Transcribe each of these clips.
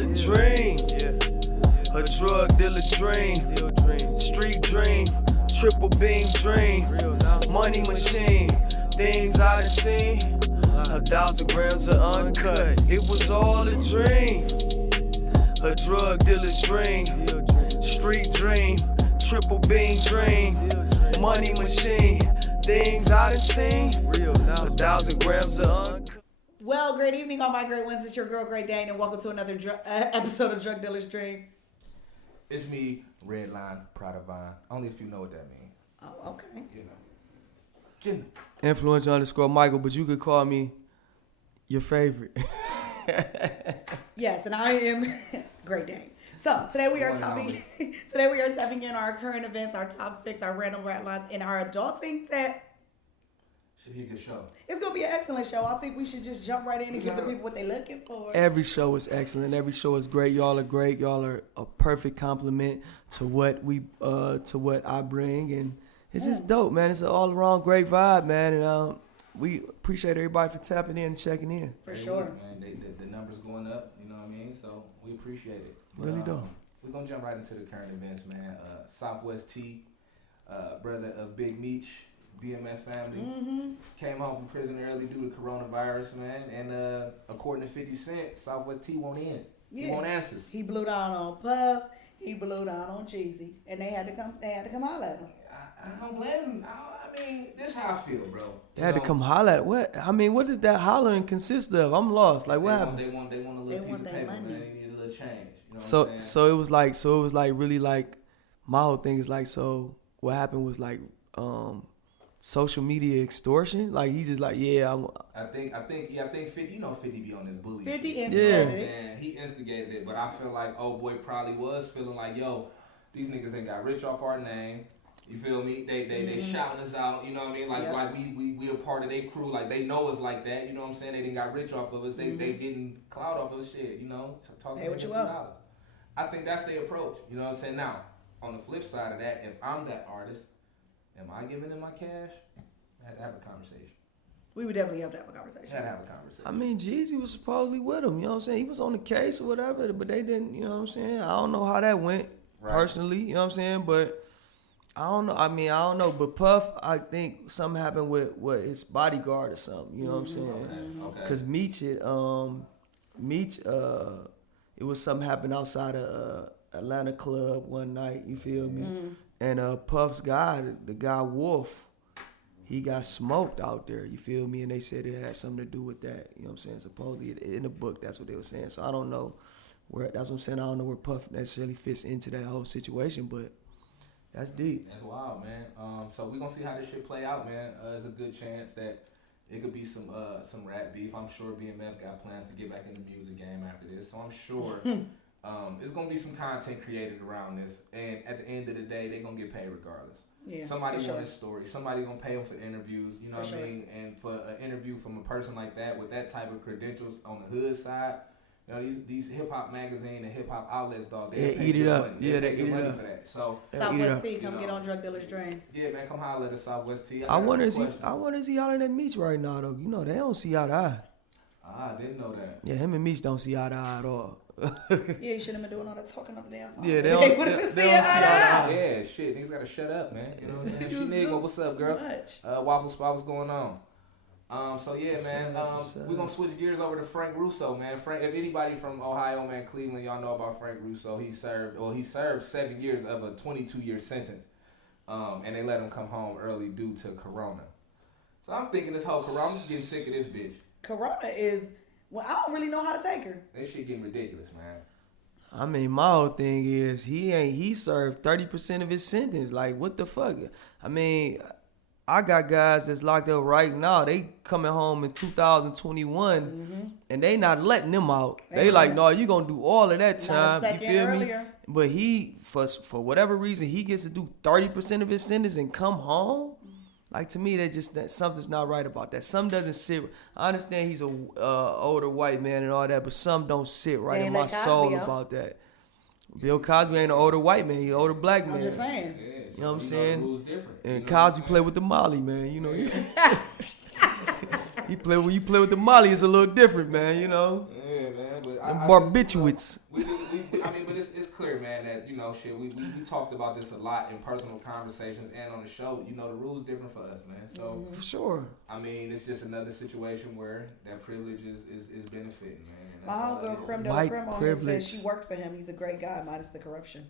a dream. A drug dealer's dream. Street dream. Triple beam dream. Money machine. Things I done seen. 1,000 grams of uncut. It was all a dream. A drug dealer's dream. Street dream. Triple beam dream. Money machine. Things I done seen. 1,000 grams of uncut. Well, great evening, all my great ones. It's your girl, Great Dane, and welcome to another episode of Drug Dealer's Dream. It's me, Red Line, Prada Vine. Only if you know what that means. Oh, okay. You know. Jenna. Influencer_Michael, but you could call me your favorite. Yes, and I am Great Dane. So today we are tapping in our current events, our top 6, our random rat lines, and our adulting set. Should be a good show. It's gonna be an excellent show. I think we should just jump right in and give the people what they're looking for. Every show is excellent. Every show is great. Y'all are great. Y'all are a perfect compliment to what I bring, and it's just dope, man. It's an all around great vibe, man. And we appreciate everybody for tapping in and checking in. For sure, man. The numbers going up. You know what I mean? So we appreciate it. Really do. We're gonna jump right into the current events, man. Southwest T, brother of Big Meech. BMF family came home from prison early due to coronavirus, man. And according to 50 Cent, Southwest T won't end. Yeah. He won't answer. He blew down on Puff. He blew down on Jeezy, and they had to come holler at him. I don't blame him. I mean, this is how I feel, bro. They had to come holler at what? I mean, what does that hollering consist of? I'm lost. Like, what happened? They want a little piece of paper, money. man. They need a little change. You know what So I'm saying? it was like really like my whole thing is like, so what happened was like social media extortion. Like he just like, yeah, I think 50, you know 50 be on this bully 50 shit. instigated it. And he instigated it, but I feel like old boy probably was feeling like, yo, these niggas ain't got rich off our name. You feel me? They shouting us out, you know what I mean? Like we a part of their crew, like they know us like that, you know what I'm saying? They didn't got rich off of us. They getting clout off of us shit, you know? Hey, what you up? I think that's their approach, you know what I'm saying? Now, on the flip side of that, if I'm that artist, am I giving them my cash? I had to have a conversation. We would definitely have to have a conversation. I had to have a conversation. I mean, Jeezy was supposedly with him, you know what I'm saying? He was on the case or whatever, but they didn't, you know what I'm saying? I don't know how that went personally, you know what I'm saying? But I don't know. I mean, I don't know. But Puff, I think something happened with his bodyguard or something, you know what I'm saying? Okay. Because Meech, it was something happened outside of Atlanta club one night, you feel me? And Puff's guy, the guy Wolf, he got smoked out there, you feel me? And they said it had something to do with that, you know what I'm saying? Supposedly in the book, that's what they were saying. So I don't know where, that's what I'm saying, I don't know where Puff necessarily fits into that whole situation, but that's deep. That's wild, man. So we're going to see how this shit play out, man. There's a good chance that it could be some rap beef. I'm sure BMF got plans to get back in the music game after this, so I'm sure it's going to be some content created around this, and at the end of the day, they're going to get paid regardless. Yeah, somebody want his story. Somebody going to pay him for interviews, you know what I mean? And for an interview from a person like that with that type of credentials on the hood side, you know, these hip-hop magazine and hip-hop outlets, dog, they eat it up. Money. Yeah, they get eat money it up for that. So Southwest T, come get on Drug Dealer's Dream. Yeah, man, come holler at the Southwest T. I wonder is he hollering at Meech right now, though. You know, they don't see eye to eye. I didn't know that. Yeah, him and Meech don't see eye to eye at all. Yeah, you shouldn't have been doing all that talking on the damn phone. Yeah, they would have been seeing eye to eye. Yeah, shit, niggas gotta shut up, man. You know what I'm saying? She nigga, what's up, girl? Waffle Spot, what's going on? So yeah, man, we're gonna switch gears over to Frank Russo, man. Frank, if anybody from Ohio, man, Cleveland, y'all know about Frank Russo. He served 7 years of a 22-year sentence, and they let him come home early due to Corona. So I'm thinking this whole Corona, I'm just getting sick of this bitch. Corona is, well, I don't really know how to take her. That shit getting ridiculous, man. I mean, my whole thing is he served 30% of his sentence. Like, what the fuck? I mean, I got guys that's locked up right now. They coming home in 2021, and they not letting them out. They like, no, you gonna do all of that time. You feel me? But he, for whatever reason, he gets to do 30% of his sentence and come home. Like, to me, that something's not right about that. Some doesn't sit. I understand he's a older white man and all that, but some don't sit right in my soul about that. Bill Cosby ain't an older white man. He's an older black man. I'm just saying. Yeah, so you know what I'm saying? The rules different. And Cosby play with the Molly, man. You know. When you play with the Molly, it's a little different, man. You know. Yeah, man. But Barbiturates. But it's clear, man, that shit. We talked about this a lot in personal conversations and on the show. The rules different for us, man. So for sure. I mean, it's just another situation where that privilege is benefiting, man. My homegirl Creme de la Creme on here said she worked for him. He's a great guy, minus the corruption.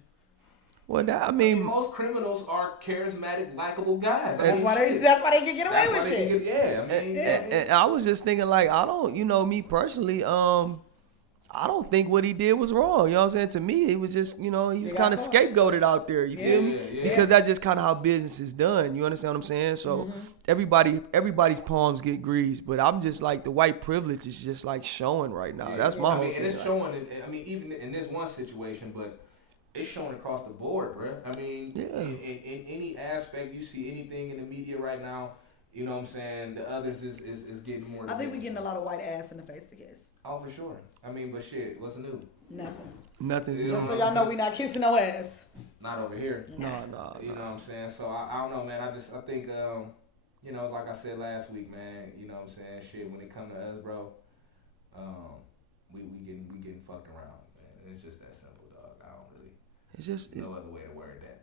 Well, most criminals are charismatic, likable guys. That's why they can get away with shit. And I was just thinking, like, I don't, me personally, I don't think what he did was wrong. You know what I'm saying? To me, it was just, he was kind of scapegoated out there. You feel me? Yeah. Because that's just kind of how business is done. You understand what I'm saying? So everybody's palms get greased, but I'm just like, the white privilege is just like showing right now. That's my whole thing. And it's showing. Even in this one situation, but it's showing across the board, bro. I mean, in any aspect, you see anything in the media right now, you know what I'm saying? The others is getting more. I think we're getting a lot of white ass in the face to kiss. Oh, for sure. But shit, what's new? Nothing's just so y'all know, we not kissing no ass. Not over here. No. You know what I'm saying? So I don't know, man. I think it's like I said last week, man. You know what I'm saying? Shit, when it come to us, bro, we getting fucked around, man. It's just that simple, dog. I don't really. It's no other way to word that.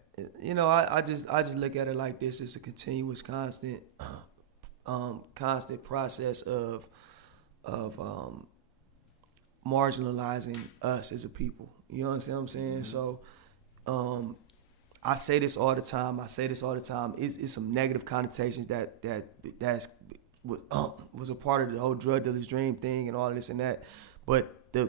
I just look at it like this. It's a continuous, constant process of marginalizing us as a people. You understand what I'm saying? Mm-hmm. So I say this all the time. It's some negative connotations that was a part of the whole drug dealer's dream thing and all this and that. But the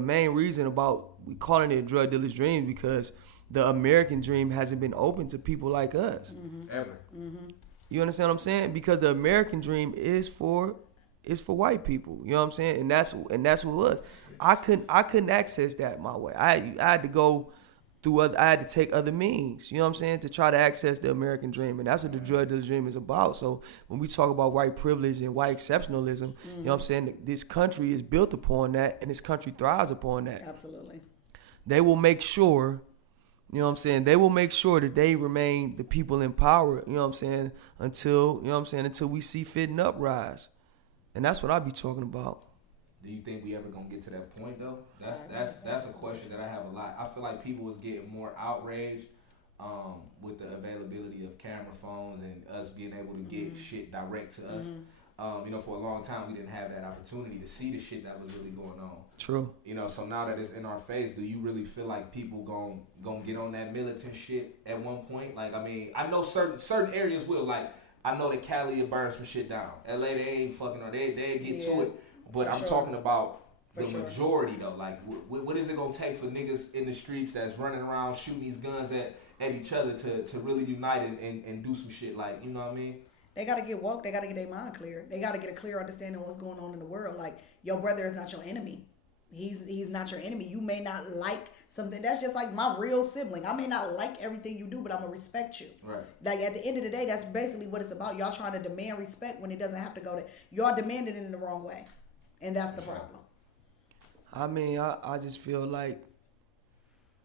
main reason about we calling it drug dealer's dream because the American dream hasn't been open to people like us. Mm-hmm. Ever. Mm-hmm. You understand what I'm saying? Because the American dream is for white people. You know what I'm saying? And that's what it was. I couldn't access that my way. I had to go through I had to take other means, you know what I'm saying, to try to access the American dream. And that's what the drug dealer's dream is about. So when we talk about white privilege and white exceptionalism, you know what I'm saying, this country is built upon that and this country thrives upon that. Absolutely. They will make sure, you know what I'm saying, that they remain the people in power, you know what I'm saying, until we see fit and uprise. And that's what I be talking about. Do you think we ever gonna get to that point though? That's a question that I have a lot. I feel like people was getting more outraged with the availability of camera phones and us being able to get shit direct to us. For a long time we didn't have that opportunity to see the shit that was really going on. True. So now that it's in our face, do you really feel like people gonna get on that militant shit at one point? Like, I know certain areas will. Like, I know that Cali will burn some shit down. LA, they ain't fucking on. They get to it. But I'm talking about the majority though. Like, what is it gonna take for niggas in the streets that's running around shooting these guns at each other to really unite and do some shit? Like, you know what I mean? They gotta get woke. They gotta get their mind clear. They gotta get a clear understanding of what's going on in the world. Like, your brother is not your enemy. He's not your enemy. You may not like something. That's just like my real sibling. I may not like everything you do, but I'm gonna respect you. Right. Like, at the end of the day, that's basically what it's about. Y'all trying to demand respect when it doesn't have to go to. Y'all demanding it in the wrong way, and that's the problem. I just feel like,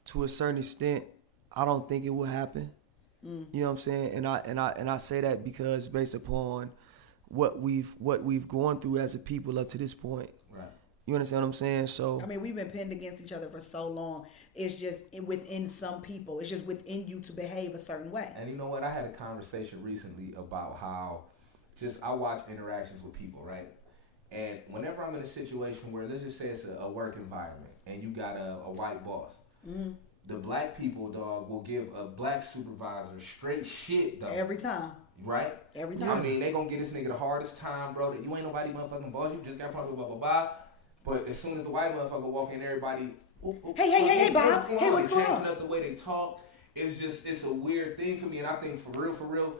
to a certain extent, I don't think it will happen. You know what I'm saying? And I say that because based upon what we've gone through as a people up to this point. Right. You understand what I'm saying? So we've been pinned against each other for so long. It's just within some people. It's just within you to behave a certain way. And you know what? I had a conversation recently about how I watch interactions with people, right? And whenever I'm in a situation where, let's just say it's a work environment and you got a white boss, the black people, dog, will give a black supervisor straight shit, dog. Every time. Right? Every time. They gonna get this nigga the hardest time, bro. That you ain't nobody motherfucking boss. You just got probably blah, blah, blah. But as soon as the white motherfucker walk in, everybody, hey, Bob. Hey, what's going on? Changing up the way they talk. It's a weird thing for me. And I think for real,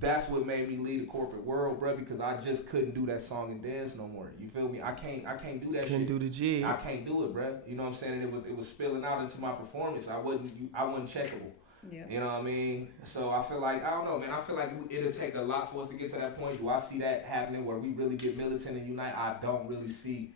that's what made me leave the corporate world, bro, because I just couldn't do that song and dance no more. You feel me? I can't do that shit. Couldn't do the jig. I can't do it, bro. You know what I'm saying? And it was spilling out into my performance. I wasn't checkable. Yeah. You know what I mean? So I feel like, I don't know, man. I feel like it'll take a lot for us to get to that point. Do I see that happening where we really get militant and unite? I don't really see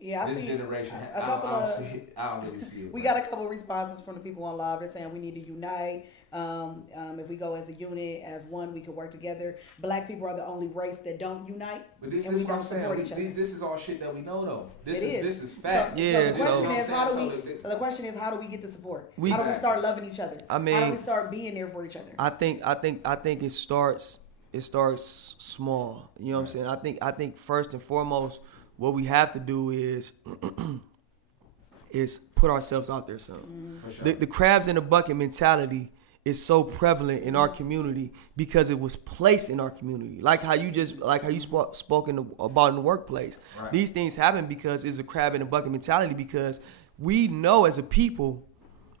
this generation. I don't really see it. We got a couple of responses from the people on live. They're saying we need to unite. If we go as a unit, as one, we can work together. Black people are the only race that don't unite, But this and is we what I'm don't support saying. each other. This is all shit that we know though. It is. This is fact. Yeah, So the question so- is, how do we? So So the question is, how do we get the support? We- How do we start loving each other? I mean- how do we start being there for each other? I think it starts small. You know what I'm saying? I think first and foremost, what we have to do is is put ourselves out there some. For sure. The crabs in the bucket mentality is so prevalent in our community because it was placed in our community. Like how you spoken about in the workplace. Right. These things happen because it's a crab in the bucket mentality because we know as a people,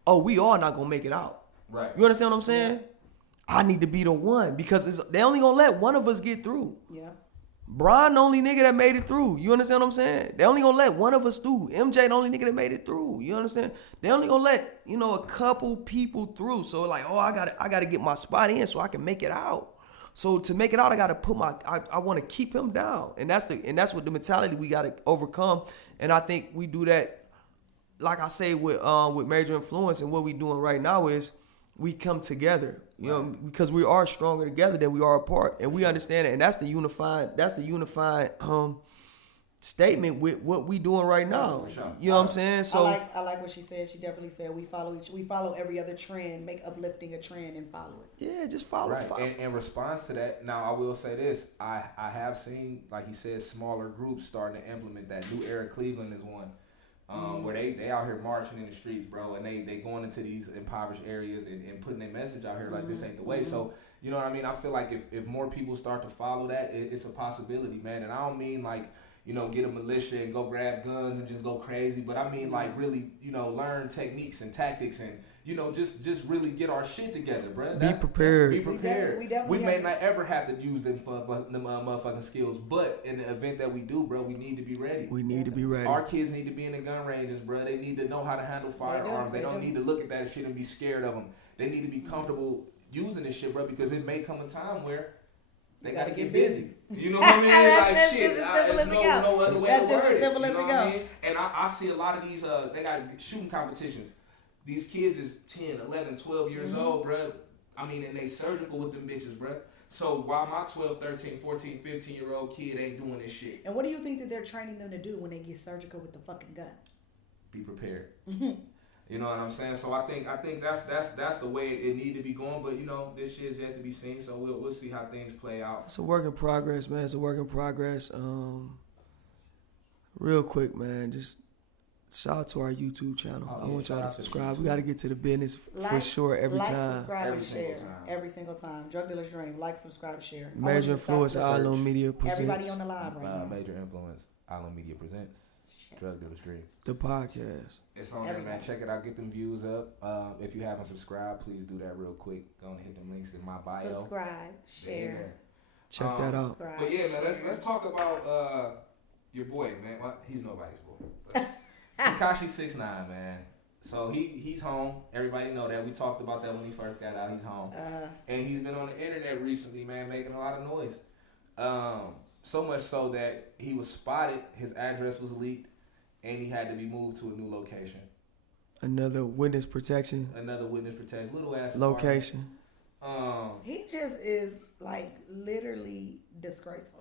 oh, we all not gonna make it out. Right. You understand what I'm saying? I need to be the one because they only gonna let one of us get through. Yeah. Brian the only nigga that made it through. You understand what I'm saying? They only gonna let one of us through. MJ the only nigga that made it through. You understand? They only gonna let, a couple people through. So like, oh, I gotta get my spot in so I can make it out. So to make it out, I gotta put I wanna keep him down. And that's what the mentality we gotta overcome. And I think we do that, like I say with Major Influence, and what we doing right now is we come together, because we are stronger together than we are apart, and we understand it, and that's the unifying statement with what we doing right now. For sure. You know what I'm saying? So I like what she said. She definitely said we follow every other trend, make uplifting a trend and follow it. yeah, just follow. Right. follow. And in response to that, now I will say this: I have seen, like he said, smaller groups starting to implement that. New Era Cleveland is one. Where they out here marching in the streets, bro, and they going into these impoverished areas and putting their message out here like this ain't the way. So, you know what I mean? I feel like if more people start to follow that, it's a possibility, man. And I don't mean like, get a militia and go grab guns and just go crazy, but I mean like really, learn techniques and tactics and, just really get our shit together, bro. Be prepared. Be prepared. We We may not ever have to use them motherfucking skills, but in the event that we do, bro, we need to be ready. We need to be ready. Our kids need to be in the gun ranges, bro. They need to know how to handle firearms. They don't need to look at that shit and be scared of them. They need to be comfortable using this shit, bro, because it may come a time where they gotta get busy. You know what I mean? That's Like shit, just as simple as it no go. other way That's to just word as it. simple as You know it what I go. mean? And I see a lot of these. They got shooting competitions. These kids is 10, 11, 12 years old, bro. I mean, and they surgical with them bitches, bro. So while my 12, 13, 14, 15-year-old kid ain't doing this shit, And what do you think that they're training them to do when they get surgical with the fucking gun? be prepared. You know what I'm saying? So I think that's the way it need to be going. But this shit is yet to be seen. So we'll see how things play out. It's a work in progress, man. It's a work in progress. Real quick, man, just shout out to our YouTube channel. Oh, I yeah, want y'all shout to out to subscribe. the We got to get to the business for Like- sure every like, time. subscribe, Every and single share. time. Every single time. Drug Dealer's Dream. Like, subscribe, share. I want you Major to stop Influence the Island search. Media presents Everybody on the live right now. Major Influence Island Media presents Drug Dealer's Dream. the podcast. It's on there, man. Everybody. Check it out. Get them views up. If you haven't subscribed, please do that real quick. Go and hit them links in my bio. Subscribe, They in share. there. Check that out. Subscribe, But yeah, man, share. let's talk about your boy, man. Well, he's nobody's boy. But Tekashi 6ix9ine, man. So he's home. Everybody know that. We talked about that when he first got out. He's home, and he's been on the internet recently, man, making a lot of noise. So much so that he was spotted. His address was leaked, and he had to be moved to a new location. Another witness protection Another witness protection, little ass location. apartment. He just is like literally disgraceful.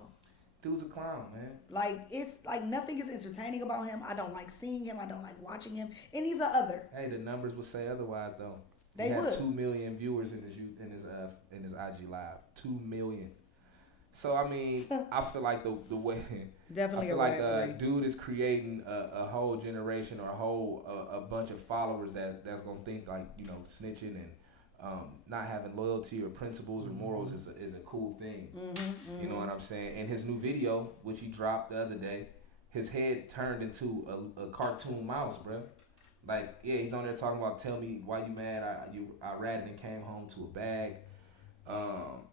Dude's a clown, man. Like it's like nothing is entertaining about him. I don't like seeing him. I don't like watching him. And he's a other. Hey, the numbers would say otherwise, though. They he had would. 2 million viewers in his IG live. 2 million. So I mean, I feel like the way Definitely I feel a like rivalry. dude is creating a whole generation or a bunch of followers that's gonna think like snitching and not having loyalty or principles or morals is a cool thing. You know what I'm saying? And his new video, which he dropped the other day, his head turned into a cartoon mouse, bro. Like, yeah, he's on there talking about, tell me why you mad. I ratted and came home to a bag.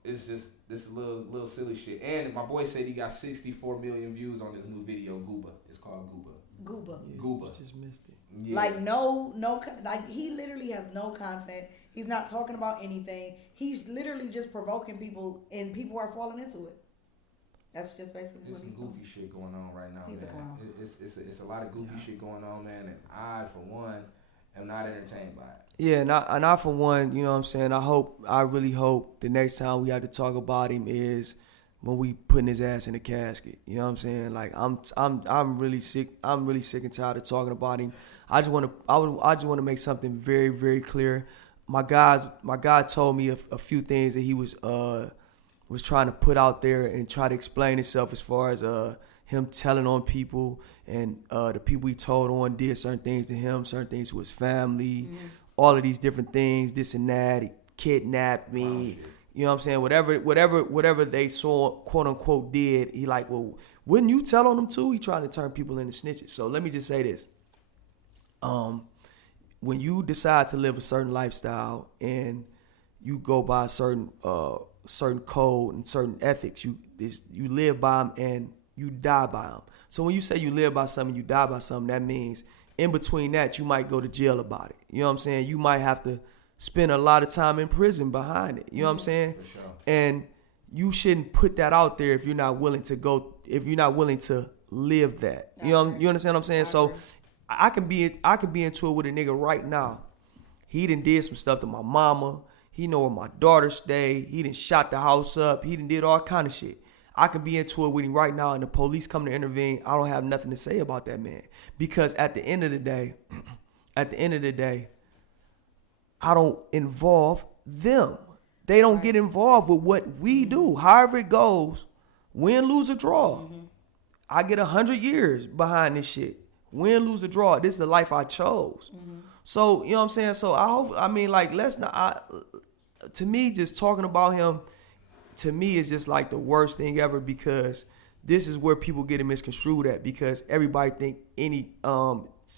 It's just this little silly shit. And my boy said he got 64 million views on his new video, Gooba. It's called Gooba. Gooba. Yeah, Gooba. Just missed it. Yeah. Like like he literally has no content. He's not talking about anything. He's literally just provoking people, and people are falling into it. That's just basically There's what he's some doing. goofy shit going on right now, He's a man. clown. It's a lot of goofy shit going on, man. And I, for one, am not entertained by it. Yeah, and I for one, you know what I'm saying, I really hope the next time we have to talk about him is when we putting his ass in the casket. You know what I'm saying? Like I'm really sick and tired of talking about him. I just want to make something very, very clear. My guy told me a few things that he was trying to put out there and try to explain himself as far as him telling on people, and the people he told on did certain things to him, certain things to his family, all of these different things, this and that. He kidnapped me. You know what I'm saying? Whatever they saw, quote unquote, did, he like, well, wouldn't you tell on them too? He trying to turn people into snitches. So let me just say this. When you decide to live a certain lifestyle and you go by a certain code and certain ethics, you live by them and you die by them. So when you say you live by something, you die by something, that means in between that, you might go to jail about it. You know what I'm saying? You might have to spend a lot of time in prison behind it. You know what I'm saying? For sure. And you shouldn't put that out there if you're not willing to live that. You understand what I'm saying? So I can be into it with a nigga right now. He done did some stuff to my mama. He know where my daughter stay. He done shot the house up. He done did all kind of shit. I can be into it with him right now, and the police come to intervene. I don't have nothing to say about that man, because at the end of the day, I don't involve them. They don't get involved with what we do. However it goes, win, lose, or draw. I get 100 years behind this shit. Win, lose, or draw. This is the life I chose. So, you know what I'm saying? So let's not, to me, just talking about him, to me, is just like the worst thing ever, because this is where people get it misconstrued at, because everybody think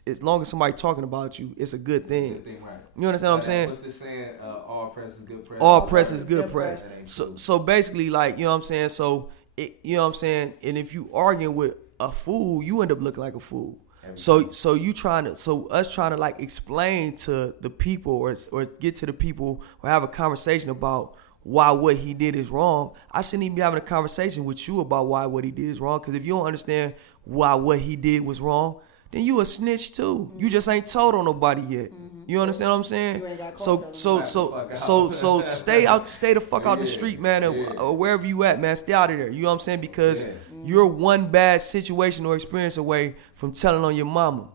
as long as somebody talking about you, it's a good thing. Right. You understand what I'm saying? What's the saying? All press is good press. All press is good press. So So basically, like, you know what I'm saying? So, you know what I'm saying? And if you arguing with a fool, you end up looking like a fool. So us trying to like explain to the people or get to the people or have a conversation about why what he did is wrong. I shouldn't even be having a conversation with you about why what he did is wrong, because if you don't understand why what he did was wrong, then you a snitch too. You just ain't told on nobody yet. You understand what I'm saying? You ain't got So stay the fuck out the street, man, or wherever you at, man. Stay out of there. You know what I'm saying? Because you're one bad situation or experience away from telling on your mama.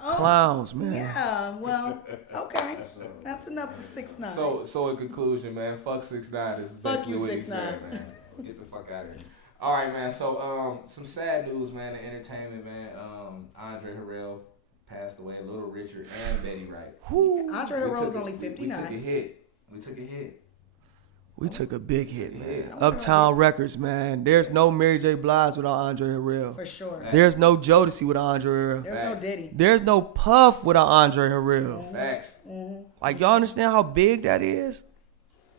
Clowns, man. Yeah, well, okay. That's enough of 6ix9ine. So in conclusion, man, fuck 6ix9ine is Fuck basically you, what he's 6ix9ine. saying, man. Get the fuck out of here. All right, man. So some sad news, man. In entertainment, man. Andre Herrera passed away. Little Richard and Betty Wright. Andre Herrera was only 59. We took a hit. We took a big hit, man. Uptown Records, man. There's no Mary J. Blige without Andre Herrera. For sure. There's no Jodeci without Andre Herrera. There's no Diddy. There's no Puff without Andre Herrera. Facts. Like, y'all understand how big that is?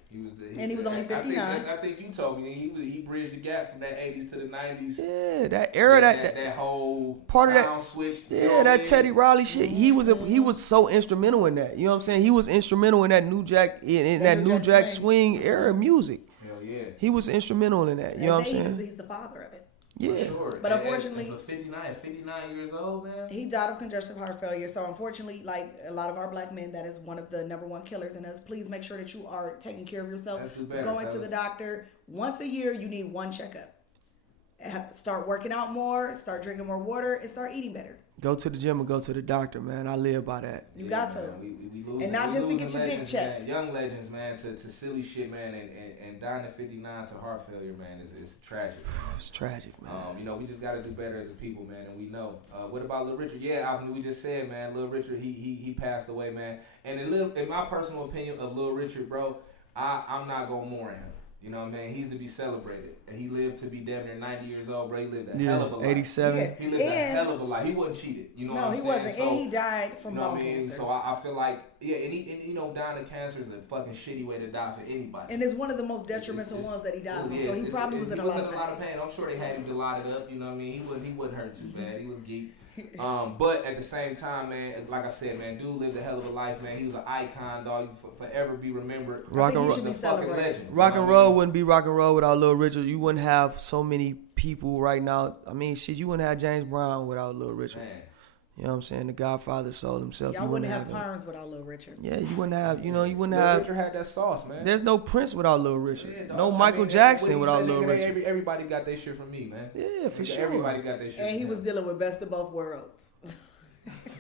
He was only 59. I think you told me he bridged the gap from that 80s to the 90s. Yeah, that era, that whole part of sound that switch. Yeah, that Teddy Riley shit. He was so instrumental in that. You know what I'm saying? He was instrumental in that New Jack New Jack swing era music. Hell yeah. He was instrumental in that. You know what I'm saying? He's the father of it. Yeah. Sure. But unfortunately, 59 years old, man. He died of congestive heart failure. So unfortunately, like a lot of our black men, that is one of the number one killers in us. Please make sure that you are taking care of yourself. Going to the doctor once a year. You need one checkup. Start working out more. Start drinking more water, and start eating better. Go to the gym and go to the doctor, man. I live by that. You got to. We losing, and not just to get your dick legends, checked. Man. Young legends, man, to silly shit, man, and dying at 59 to heart failure, man, is tragic. It's tragic, man. We just got to do better as a people, man, and we know. What about Little Richard? Yeah, we just said, man, Little Richard, he passed away, man. And in my personal opinion of Little Richard, bro, I'm not going to mourn him. You know what I mean? He's to be celebrated. And he lived to be damn near 90 years old, bro. He lived a hell of a life. 87. Yeah. He lived a hell of a life. He wasn't cheated. You know what I'm saying? No, he wasn't. So, and he died from bone cancer. cancer. So I feel like, dying of cancer is a fucking shitty way to die for anybody. And it's one of the most detrimental ones that he died from. So he probably was in a lot of pain. I'm sure they had him gelotted up. You know what I mean? He wasn't hurt too bad. He was geek. But at the same time, man, like I said, man, dude lived a hell of a life, man. He was an icon, dog. Forever be remembered. Rock and roll. He's a fucking legend. Rock and roll roll wouldn't be rock and roll without Little Richard. You wouldn't have so many people right now. I mean, shit, you wouldn't have James Brown without Little Richard. Man. You know what I'm saying? The Godfather sold himself. Y'all You wouldn't have him. Perms without Little Richard. Yeah, you wouldn't have. You know, you wouldn't Little have. Richard had that sauce, man. There's no Prince without Little Richard. Yeah, dog. No I Michael mean, Jackson what he without said, Little nigga, Richard. Everybody got their shit from me, man. Yeah, for sure. Everybody got their shit. And he from was him. dealing with best of both worlds.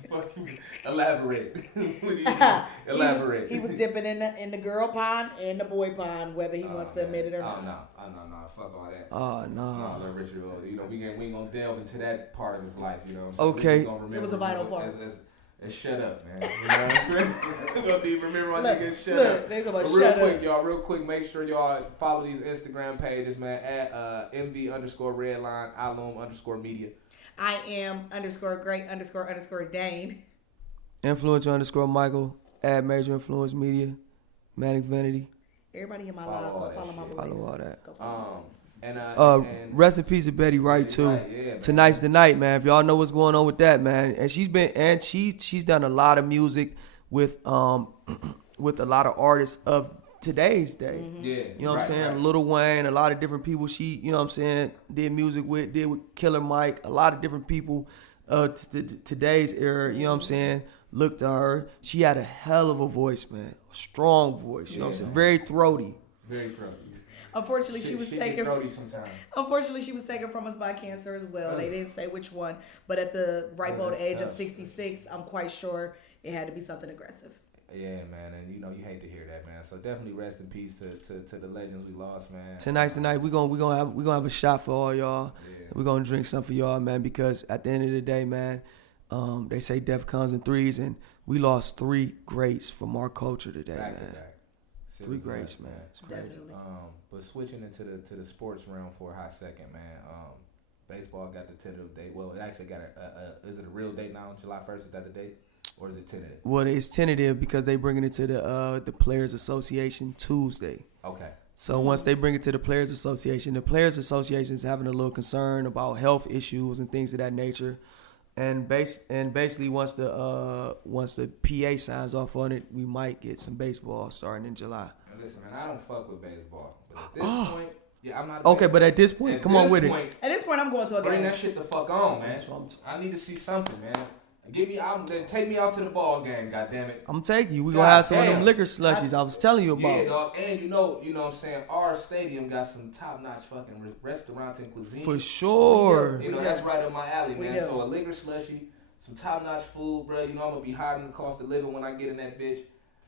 Fuck you. Elaborate. What do you mean? Elaborate. He was dipping in the girl pond and the boy pond, whether he wants to admit it or not. No. Fuck all that. Oh, No, no. Little Richard, you know, we ain't gonna delve into that part of his life, you know what I'm saying? Okay. We just gonna remember It was a vital him part. And shut up, man. You know what I'm saying? We're gonna need to remember my Look, nigga shut look, up. they talking about But shut real quick, up. y'all, real quick, make sure y'all follow these Instagram pages, man, at MV_redline, Alum_media. I am _great__Dane. Influencer _Michael. At Major Influence Media. Manic Vanity. Everybody in my Follow live, all go that follow my shit. boys. Follow all that. Go follow my boys. And Rest in peace to Betty Wright too. Right, yeah, man. Tonight's the night, man. If y'all know what's going on with that, man. And she's done a lot of music with with a lot of artists of today's day. Yeah, You know what I'm saying? Lil Wayne, a lot of different people she, you know what I'm saying, did music with, did with Killer Mike, a lot of different people today's era, you know what I'm saying, looked to her. She had a hell of a voice, man. A strong voice, you know what I'm saying? Very throaty. Very throaty. Unfortunately, she was taken. throaty sometimes. Unfortunately, she was taken from us by cancer as well. They didn't say which one, but at the ripe old that's age tough. of 66, I'm quite sure it had to be something aggressive. Yeah, man, and you know you hate to hear that, man. So definitely rest in peace to the legends we lost, man. Tonight's the night. We're gonna have a shot for all y'all. Yeah. We're gonna drink some for y'all, man, because at the end of the day, man, they say death comes in threes, and we lost 3 greats from our culture today, Back to man. back. Shit 3 was greats, nuts, man. It's crazy. Definitely. But switching into the sports realm for a hot second, man. Baseball got the tentative date. Well, it actually got is it a real date now? July 1st, is that the date? Or is it tentative? Well, it's tentative because they bringing it to the Players Association Tuesday. Okay. So once they bring it to the Players Association is having a little concern about health issues and things of that nature. And basically once the PA signs off on it, we might get some baseball starting in July. Now listen, man, I don't fuck with baseball. But at this point, yeah, I'm not. Okay, but at this point, come on with it. At this point, I'm going to a Bring game. that shit the fuck on, man. I need to see something, man. Get me out, then take me out to the ball game, goddammit. I'm taking you. We gonna have some of them Goddamn. liquor slushies I was telling you about. Yeah, dog. And you know what I'm saying? Our stadium got some top-notch fucking restaurants and cuisine. For sure. You know, that's right up my alley, We man. do. So a liquor slushy, some top-notch food, bro. You know I'm gonna be hiding the cost of living when I get in that bitch.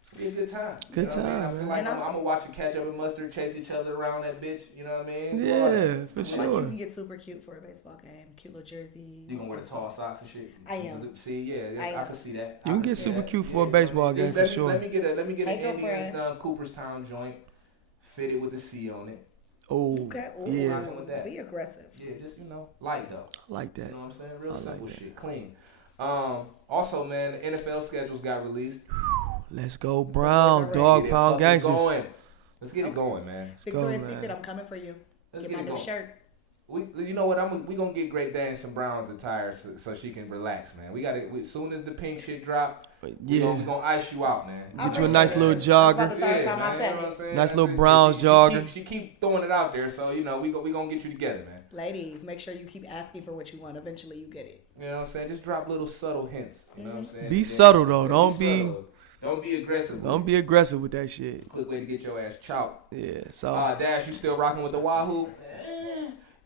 It's gonna be a good time. Good You know what I mean? I time, feel man. like And I'm gonna watch the ketchup and mustard chase each other around that bitch. You know what I mean? Yeah, for Like you sure. can get super cute for a baseball game. Cute little jersey. You gonna wear the tall socks and shit? I am. See, yeah, I I am. can see that. You I can get see super that. cute for a Yeah, baseball game just for let sure. me get Hey, an girlfriend. Indian Cooperstown joint, fitted with the C on it. Oh, Okay. Ooh, yeah, Rocking with that. Be aggressive. Yeah, just light though. I like You that. know what I'm saying? Real I like simple that. shit, clean. Also, man, the NFL schedules got released. Let's go Browns, Let's dog Get it pound fucking gangsters. going. Let's get it going, man. Victoria's man. Secret, I'm coming for you. Let's Get get my it new going. shirt. You know what? We gonna get Great Dane some Browns attire so she can relax, man. As soon as the pink shit drop, we Yeah, gonna ice you out, man. I get you a nice appreciate little it. That's about jogger. the third time I man, said you know what it. I'm saying? Nice little That's it. Browns jogger. She keep throwing it out there, so we gonna get you together, man. Ladies, make sure you keep asking for what you want. Eventually, you get it. You know what I'm saying? Just drop little subtle hints. You know what I'm saying? Be Yeah. subtle, though. Yeah, Don't be- subtle. Don't be aggressive. Don't be aggressive with that shit. Quick way to get your ass chopped. Yeah, so Dash, you still rocking with the Wahoo?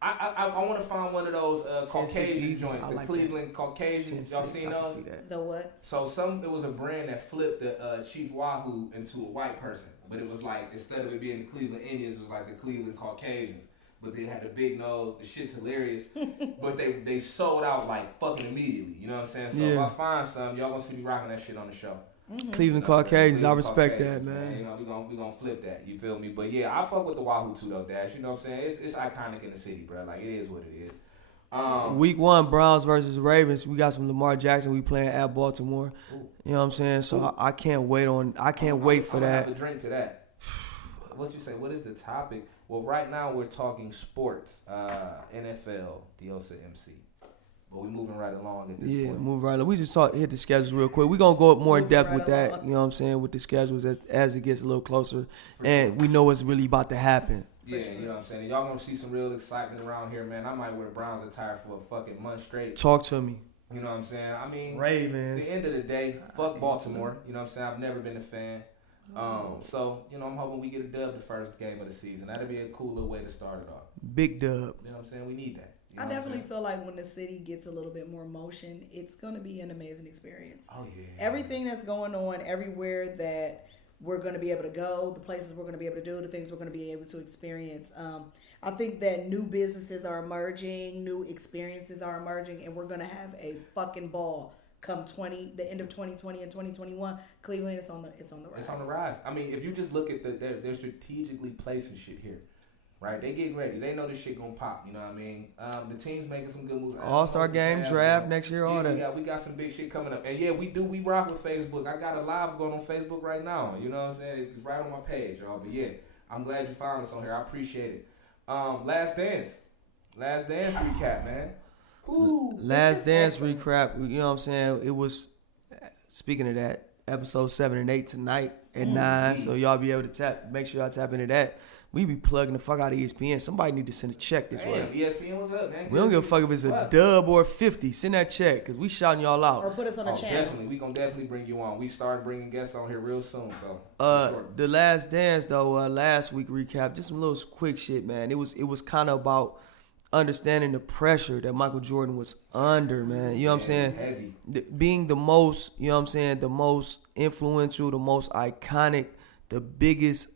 I want to find one of those Caucasian easy. joints, I the like Cleveland Caucasians. Y'all seen those? The what? So it was a brand that flipped the Chief Wahoo into a white person, but it was like instead of it being the Cleveland Indians, it was like the Cleveland Caucasians. But they had the big nose. The shit's hilarious. But they sold out like fucking immediately. You know what I'm saying? So if Yeah. I find some, y'all gonna see me rocking that shit on the show. Cleveland Caucasians, I respect that, man. You know, we gonna flip that. You feel me? But yeah, I fuck with the Wahoo too though, Dash. You know what I'm saying? It's iconic in the city, bro. Like it is what it is. Week 1, Browns versus Ravens. We got some Lamar Jackson. We playing at Baltimore. Ooh. You know what I'm saying? So I can't wait for I'm gonna that. have a drink to that. What you say? What is the topic? Well, right now we're talking sports, NFL, Diosa MC. But we moving moving right along at this Yeah, point. move right along. We just hit the schedules real quick. We're going to go up more in Moving depth right with that, along. you know what I'm saying, with the schedules as it gets a little closer. For And sure. we know what's really about to happen. Yeah, sure. you know what I'm saying? And y'all gonna see some real excitement around here, man. I might wear Browns attire for a fucking month straight. Talk to me. You know what I'm saying? I mean, Ravens. at the end of the day, fuck Baltimore. You know what I'm saying? I've never been a fan. So, you know, I'm hoping we get a dub the first game of the season. That'd be a cool little way to start it off. Big dub. You know what I'm saying? We need that. You know I what I'm definitely saying? feel like when the city gets a little bit more motion, it's going to be an amazing experience. Oh, yeah. Everything that's going on everywhere that we're going to be able to go, the places we're going to be able to do, the things we're going to be able to experience. I think that new businesses are emerging, new experiences are emerging, and we're going to have a fucking ball come the end of 2020 and 2021. Cleveland, it's on the rise. It's on the rise. I mean, if you just look at they're strategically placing shit here. Right, they getting ready. They know this shit gonna pop. You know what I mean? The team's making some good moves. All-Star game, draft next year, all that. We got some big shit coming up. And yeah, we do. We rock with Facebook. I got a live going on Facebook right now. You know what I'm saying? It's right on my page, y'all. But yeah, I'm glad you found us on here. I appreciate it. Last Dance recap, man. Ooh, Last Dance recap. You know what I'm saying? It was, speaking of that, episode 7 and 8 tonight at 9. So y'all be able to make sure y'all tap into that. We be plugging the fuck out of ESPN. Somebody need to send a check this way. ESPN, what's up, man? We don't give a fuck if it's a dub or 50. Send that check, because we shouting y'all out. Or put us on a channel. Definitely. We gonna definitely bring you on. We started bringing guests on here real soon, so. Sure. The Last Dance, though, last week recap, just some little quick shit, man. It was kind of about understanding the pressure that Michael Jordan was under, man. You know what I'm saying? Heavy. Being the most, you know what I'm saying, the most influential, the most iconic, the biggest,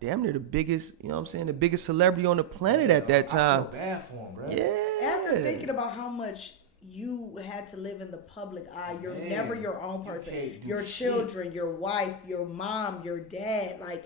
damn near the biggest, you know what I'm saying, the biggest celebrity on the planet at that time. I feel bad for him, bro. Yeah. After thinking about how much you had to live in the public eye, you're never your own person. Your children, your wife, your mom, your dad, like,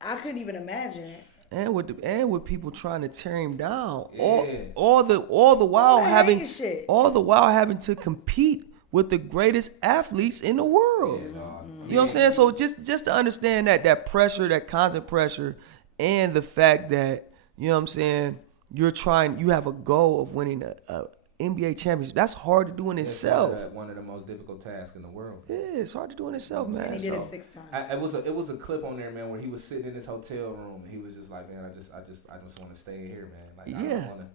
I couldn't even imagine it. And with people trying to tear him down, Yeah. all the while having shit. all the while having to compete with the greatest athletes in the world. Yeah, dog. You know what I'm saying? So just to understand that pressure, that constant pressure, and the fact that, you know what I'm saying, you have a goal of winning a NBA championship. That's hard to do in itself. One of the most difficult tasks in the world. Yeah, it's hard to do in itself, man. And he did it 6 times. It was a clip on there, man, where he was sitting in his hotel room and he was just like, man, I just want to stay here, man. Like, I don't want to.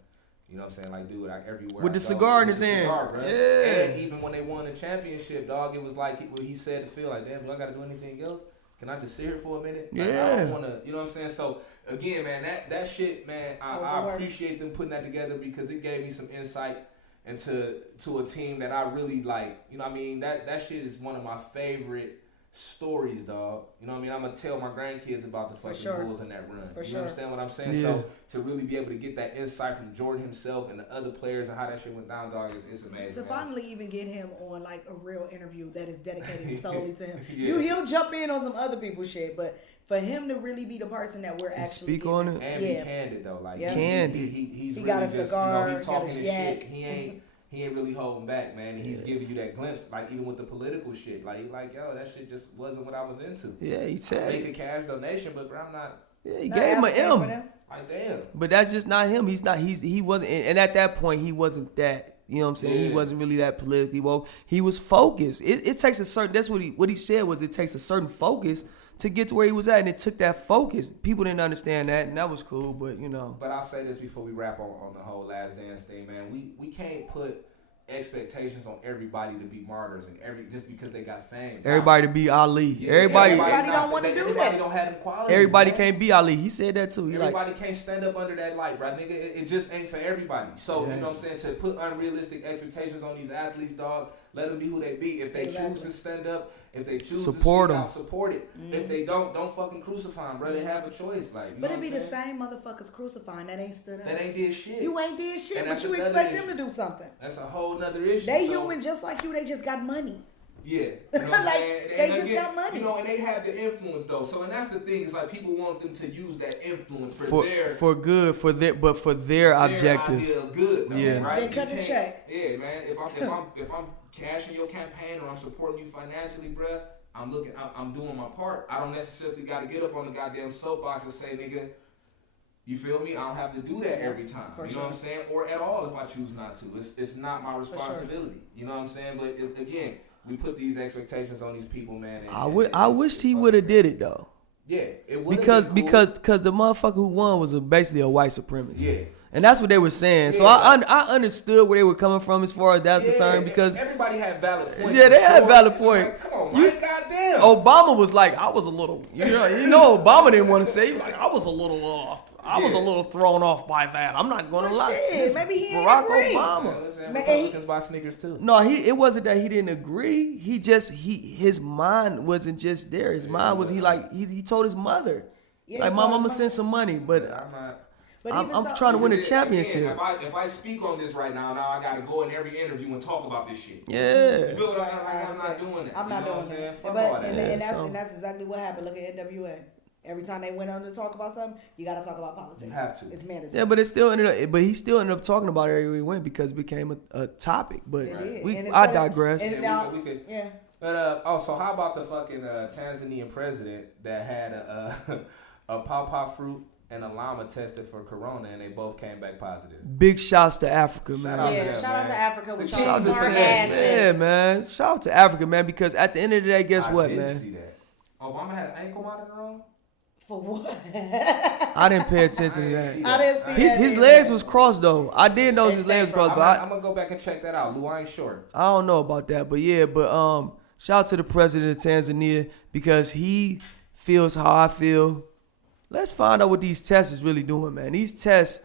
You know what I'm saying? Like, dude, everywhere. With the cigar in his hand. Bro. Yeah. And even when they won the championship, dog, it was like he said to Phil, like, damn, do I got to do anything else? Can I just sit here for a minute? Like, Yeah. I don't want to, you know what I'm saying? So, again, man, that shit, man, I appreciate them putting that together because it gave me some insight into a team that I really like. You know what I mean? That shit is one of my favorite stories, dog. You know what I mean? I'm gonna tell my grandkids about the fucking Bulls and that run. You understand what I'm saying? Yeah. So to really be able to get that insight from Jordan himself and the other players and how that shit went down, dog, it's amazing. To finally even get him on like a real interview that is dedicated solely to him. Yeah. He'll jump in on some other people's shit, but for him to really be the person that we're And actually speak on it. And be candid though, like Candid. He's he really got a just, cigar, he talking got a his yak. shit. He ain't really holding back, man. And he's giving you that glimpse, like even with the political shit. Like, yo, that shit just wasn't what I was into. Yeah, he I said make it. a cash donation, but bro, I'm not. Yeah, he gave him an M. Like, damn. But that's just not him. He wasn't, and at that point he wasn't that. You know what I'm saying? Yeah. He wasn't really that politically woke. He was focused. It takes a certain. That's what he said was it takes a certain focus to get to where he was at, and it took that focus. People didn't understand that, and that was cool. But you know. But I'll say this before we wrap on the whole Last Dance thing, man. We can't put expectations on everybody to be martyrs and just because they got fame. Everybody to be Ali. Yeah, everybody don't want to do everybody that. don't have them qualities. Everybody man. can't be Ali. He said that too. He Everybody can't stand up under that light, right, nigga? It just ain't for everybody. So, Yeah. you know what I'm saying? To put unrealistic expectations on these athletes, dog, let them be who they be. If they choose to stand up, if they choose Support to them. speak out, support it. If they don't fucking crucify them, bro. They have a choice. Like, you But know it be what the I'm saying? same motherfuckers crucifying that ain't stood up. That ain't did shit. You ain't did shit, And but that's you another expect issue. them to do something. That's a whole nother issue. They So, human just like you. They just got money. Yeah. You know what I'm Like, saying? they And just again, got money. You know, and they have the influence though. So, and that's the thing. Is like people want them to use that influence for their objectives. idea of good. Though, Yeah. Right? They cut You the can't- check. Yeah, man. If I'm cashing your campaign or I'm supporting you financially, bruh, I'm doing my part. I don't necessarily got to get up on the goddamn soapbox and say, nigga, You feel me? I don't have to do that every time. For You know what I'm saying? Or at all if I choose not to. It's not my responsibility. You know what I'm saying? But it's, again, we put these expectations on these people, man. And I wished he would have did it though. Yeah, it would because been cool. because the motherfucker who won was basically a white supremacist. Yeah. And that's what they were saying. So I understood where they were coming from as far as that's concerned because everybody had valid points. Yeah, they had valid points. Like, come on, man, goddamn. Obama was like, I was a little, you know, Obama didn't want to say, he was like, I was a little off. I was a little thrown off by that. I'm not going to lie. Shit, maybe he Barack agree. Obama. Listen, Republicans buy sneakers too. No, it wasn't that he didn't agree. His mind wasn't just there. His mind was he told his mother, like, Mom, I'm gonna send some money, but I'm trying to win a championship. Again, if I speak on this right now I gotta go in every interview and talk about this shit. Yeah. You feel what I'm not doing that. I'm not doing that. Fuck all that. And that's exactly what happened. Look at NWA. Every time they went on to talk about something, you got to talk about politics. You have to. It's mandatory. Yeah, but he still ended up talking about it everywhere he went because it became a topic. But I digress. But so how about the fucking Tanzanian president that had a pawpaw fruit and a llama tested for corona and they both came back positive? Big shouts to Africa, man. Shout out to Africa with shout out to Tanzania. Yeah, man. Shout out to Africa, man, because at the end of the day, guess what, man? I didn't see that. Obama had an ankle monitor on? For what? I didn't pay attention to that. I didn't see that. His legs was crossed though. I did know his legs crossed, but I'm gonna go back and check that out. Lou, I ain't sure. I don't know about that, but yeah, shout out to the president of Tanzania because he feels how I feel. Let's find out what these tests is really doing, man. These tests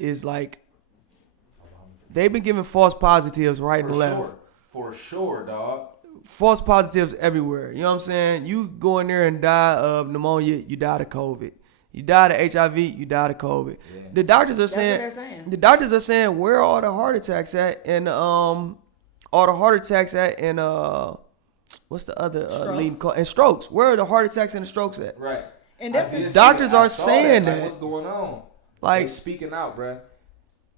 is like they've been giving false positives right and left. For sure, dog. False positives everywhere. You know what I'm saying? You go in there and die of pneumonia, you die of COVID. You die of HIV, you die of COVID. Yeah. The doctors are saying, what they're saying. The doctors are saying where are all the heart attacks at and what's the other leading cause? And strokes. Where are the heart attacks and the strokes at? Right. And that's doctors are saying that. Like, what's going on? Like they speaking out, bruh.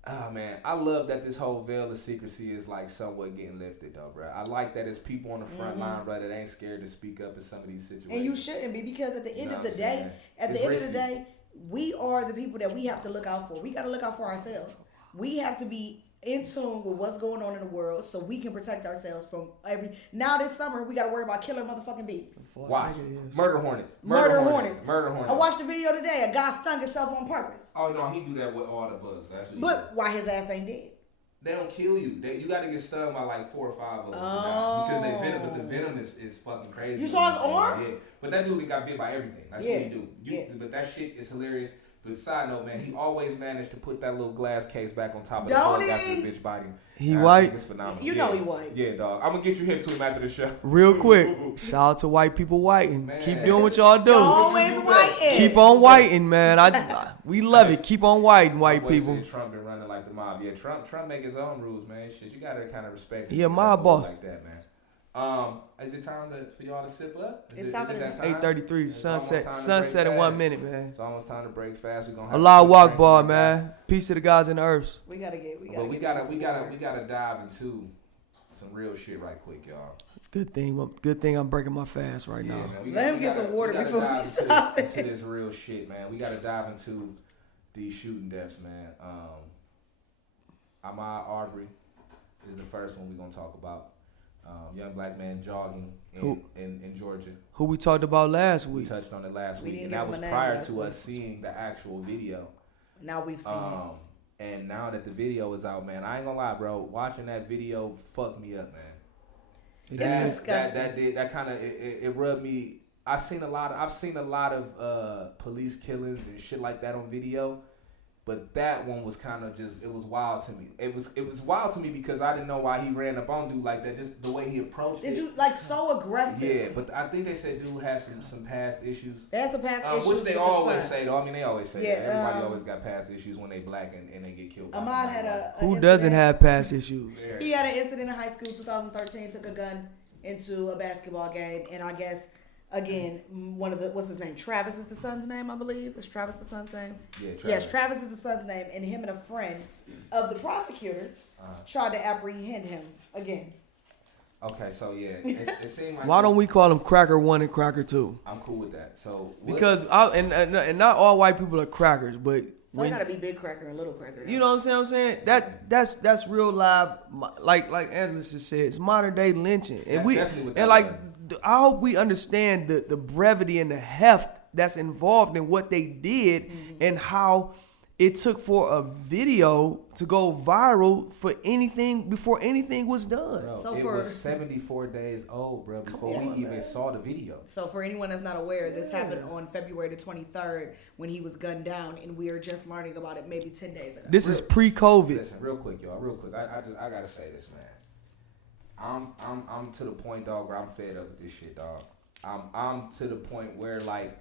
Oh man, I love that this whole veil of secrecy is like somewhat getting lifted though, bro. I like that it's people on the front line, bro, that ain't scared to speak up in some of these situations. And you shouldn't be because at the end of the day, we are the people that we have to look out for. We got to look out for ourselves. We have to be in tune with what's going on in the world so we can protect ourselves from now this summer we got to worry about killer motherfucking bees. Watch. Murder hornets. I watched a video today. A guy stung himself on purpose. Oh no, he do that with all the bugs. That's what. But why his ass ain't dead? They don't kill you. You got to get stung by like 4 or 5 of them because they venom. But the venom is fucking crazy. You saw his arm? Yeah. But that dude got bit by everything. That's what he do. But that shit is hilarious. But side note, man, he always managed to put that little glass case back on top of the bug after the bitch bite him. He white? It's phenomenal. You know he white. Yeah, dog. I'm going to get you him to him after the show. Real quick, shout out to white people whiting. Man. Keep doing what y'all do. Always whiting. Keep on whiting, man. We love it. Keep on whiting, white people. Trump been running like the mob. Yeah, Trump make his own rules, man. Shit, you got to kind of respect. Yeah, mob boss. Like that, man. Is it time for y'all to sip up? It's time for It's 8:33. Sunset in 1 minute, man. It's almost time to break fast. We're gonna Allah Akbar, man. Peace to the gods in the earth. We gotta dive into some real shit right quick, y'all. Good thing I'm breaking my fast right now. Man, Let him get some water before we stop into this real shit, man. We gotta dive into these shooting deaths, man. Ahmaud Arbery is the first one we're gonna talk about. Young black man jogging in Georgia. Who we talked about last week. We touched on it last week. And that was prior to us seeing the actual video. Now we've seen it. And now that the video is out, man, I ain't gonna lie, bro. Watching that video fucked me up, man. It's disgusting. That kind of it rubbed me. I've seen a lot of police killings and shit like that on video. But that one was kind of just, it was wild to me. It was wild to me because I didn't know why he ran up on dude like that, just the way he approached it. Did you, like, so aggressive? Yeah, but I think they said dude has some past issues. They had some past issues. Which they always say, though. I mean, they always say that. Everybody always got past issues when they black and they get killed. Ahmaud had Who doesn't have past issues? He had an incident in high school, 2013, took a gun into a basketball game, and I guess... Again, what's his name? Travis is the son's name, I believe. Is Travis the son's name? Yeah, Travis. Yes, Travis is the son's name, and him and a friend of the prosecutor tried to apprehend him again. Okay, so yeah, it seemed like. Why don't we call them Cracker 1 and Cracker 2? I'm cool with that. So because and not all white people are crackers, but so it gotta be big cracker and little cracker. You know what I'm saying? That's real live. Like Angela just said, it's modern day lynching, and I hope we understand the brevity and the heft that's involved in what they did and how it took for a video to go viral for anything before anything was done. Bro, so it was 74 days old, bro, before we even saw the video. So for anyone that's not aware, this happened on February the 23rd when he was gunned down, and we are just learning about it maybe 10 days ago. This is pre-COVID. Listen, real quick, y'all. Real quick. I gotta say this, man. I'm to the point, dog, where I'm fed up with this shit, dog. I'm to the point where like.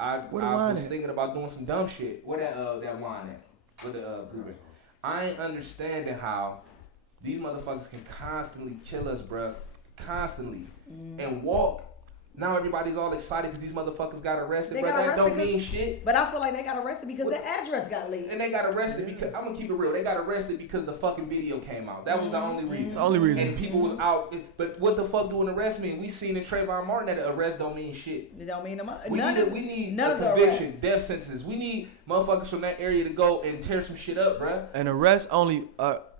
I was thinking about doing some dumb shit. Where that wine at? Where the brewery? I ain't understanding how these motherfuckers can constantly kill us, bruh. Constantly. And walk. Now everybody's all excited because these motherfuckers got arrested, but that don't mean shit. But I feel like they got arrested because the address got leaked. And they got arrested because, I'm going to keep it real, they got arrested because the fucking video came out. That was the only reason. The only reason. And people was out. But what the fuck do an arrest mean? We seen in Trayvon Martin that an arrest don't mean shit. It don't mean we need a conviction, death sentences. We need motherfuckers from that area to go and tear some shit up, bruh. An arrest only,